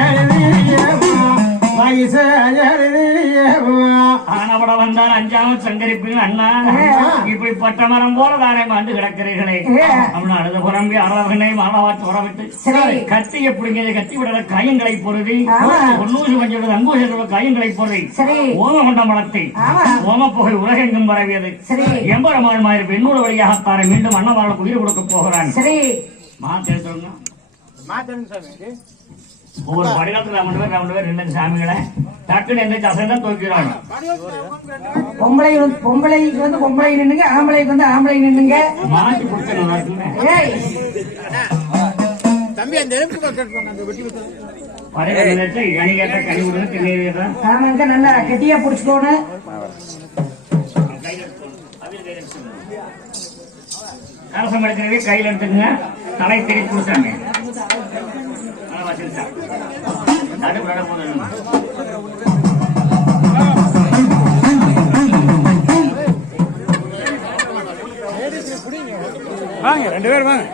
எழுதிரிய ஆனவட வந்தான் அஞ்சாம சங்கரிப்பில் அண்ணா இப்படி பட்ட மரம் போல தானே மாண்டு கிடக்கிறீர்களே அவனு அழுத புறம்பி அறவனை மாணவாச்சு உறவிட்டு கத்தி எப்படிங்க கத்தி விட காயங்களை பொருதி ஒன்னூசி மஞ்சள் அங்கூசி காயங்களை பொருதி ஓம கொண்ட மலத்தை ஓம புகை உலகெங்கும் பரவியது எம்பரமாள் மாதிரி பெண்ணூர் வழியாகத்தானே மீண்டும் அண்ணவாளுக்கு உயிர் கொடுக்க போகிறான் மாத்தேன் ஒவ்வொரு படிகாலத்துல ரெண்டு பேர் சாமிகளை டக்குன்னு எந்த சசைதான் தோக்கிறாங்க பொம்பளைக்கு வந்து பொம்பளை நின்னுங்க ஆம்பளைக்கு வந்து ஆம்பளை நின்னுங்க மாற்றி கொடுத்து தம்பி அந்த கனி கேட்ட கனி விடுங்க திண்ணீர் நல்லா கெட்டியா புடிச்சுக்கோணும் கலசம் எடுக்கிறவே கையில் எடுத்துக்கங்க தலை தெரி கொடுத்தாங்க வாங்க ரெண்டு பேரும் வாங்க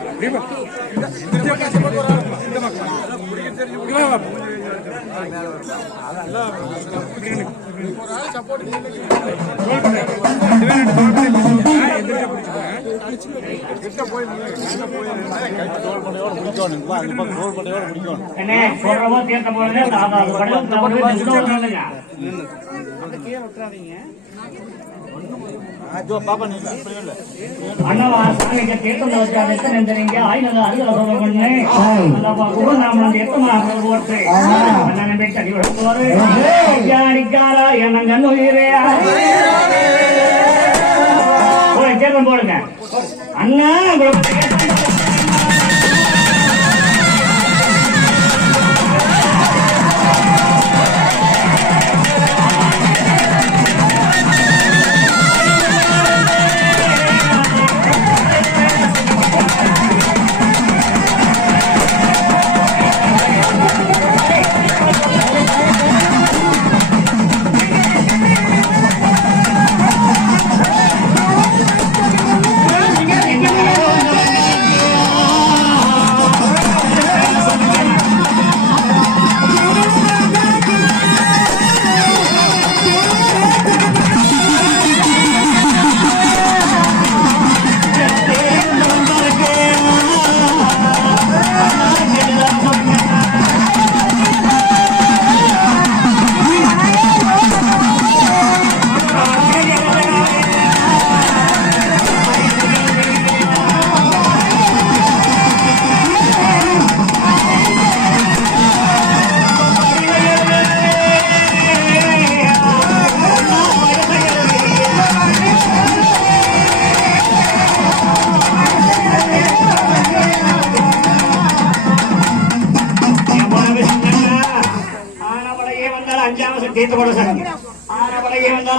என்ன சொல்றவோ தீர்த்த போறதே தாத்தா அண்ணவா சாமிக்கு தீர்த்தம் வச்சால் எத்தனை நினைஞ்சீங்க ஆயிரம் அருகல சொல்ல பண்ணு அந்த குருநாமன் எத்தனை போட்டு அண்ணன் போய் தடி விடுவாரு யாரிக்காரா என்ன கண்ணுயிரே தீர்த்தம் போடுங்க அண்ணா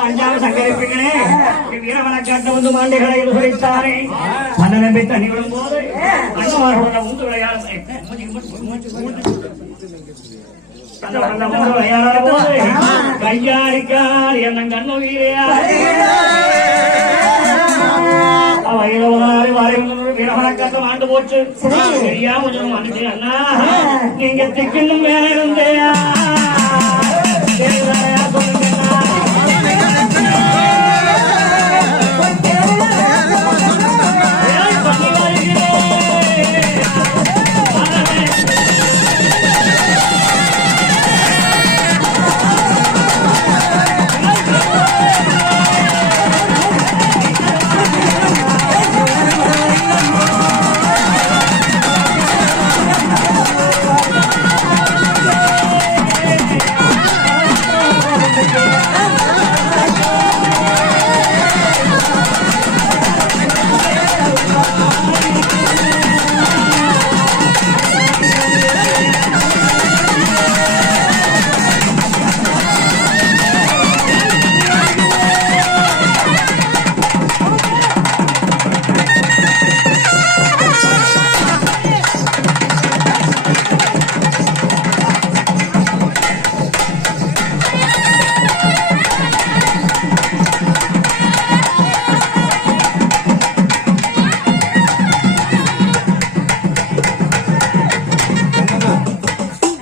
அஞ்சாவது சங்கரிப்பிக்கனே வீரவனக்காட்டு வந்து மாண்டிகளை எதிர்த்தாரே மன்னனை போய் தண்ணி விடும் போது அண்ணமாரோட மூன்று விளையாட போது கையாரிக்கார் என்ன கண்ணுயிரா வீரவனக்காட்டு ஆண்டு போச்சு சரியா கொஞ்சம் மனுச்சு அண்ணா நீங்க திக்கணும் மேல இருந்தேயா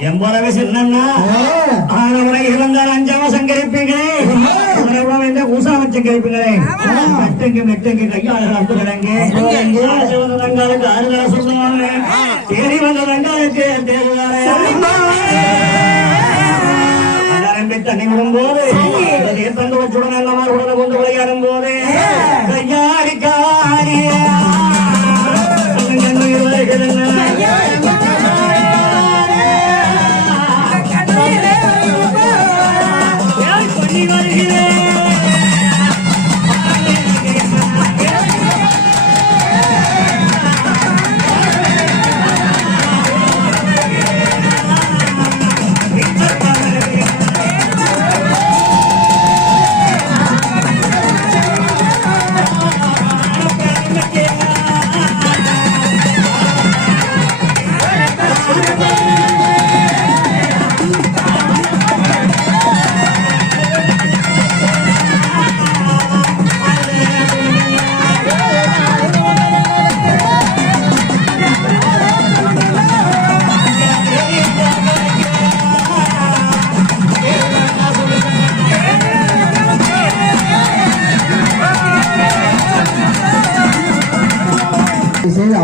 எம்போலவே சொன்னா ஆனவரை இருந்தால் அஞ்சாம சங்கரிப்பீங்களே ஊசா சங்கரிப்பீங்களே மெட்டுங்க கையாளர்கள் வந்து கிடங்க ரங்காலுக்கு ஆறுதலா சொல்லுவாங்க தேடி வந்த ரங்காலுக்கு தண்ணி விடும் போது தங்க வச்சுடன் எல்லாமே உடனே கொண்டு விளையாடும் போது கையாடிக்காரிய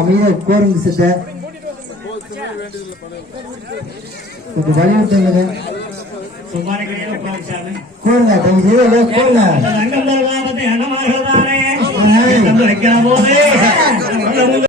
அமைதியா உட்காருங்க சித்த கொஞ்சம் வலியுறுத்துங்க கோருங்க தயவு செய்து கோருங்க வைக்கிற போது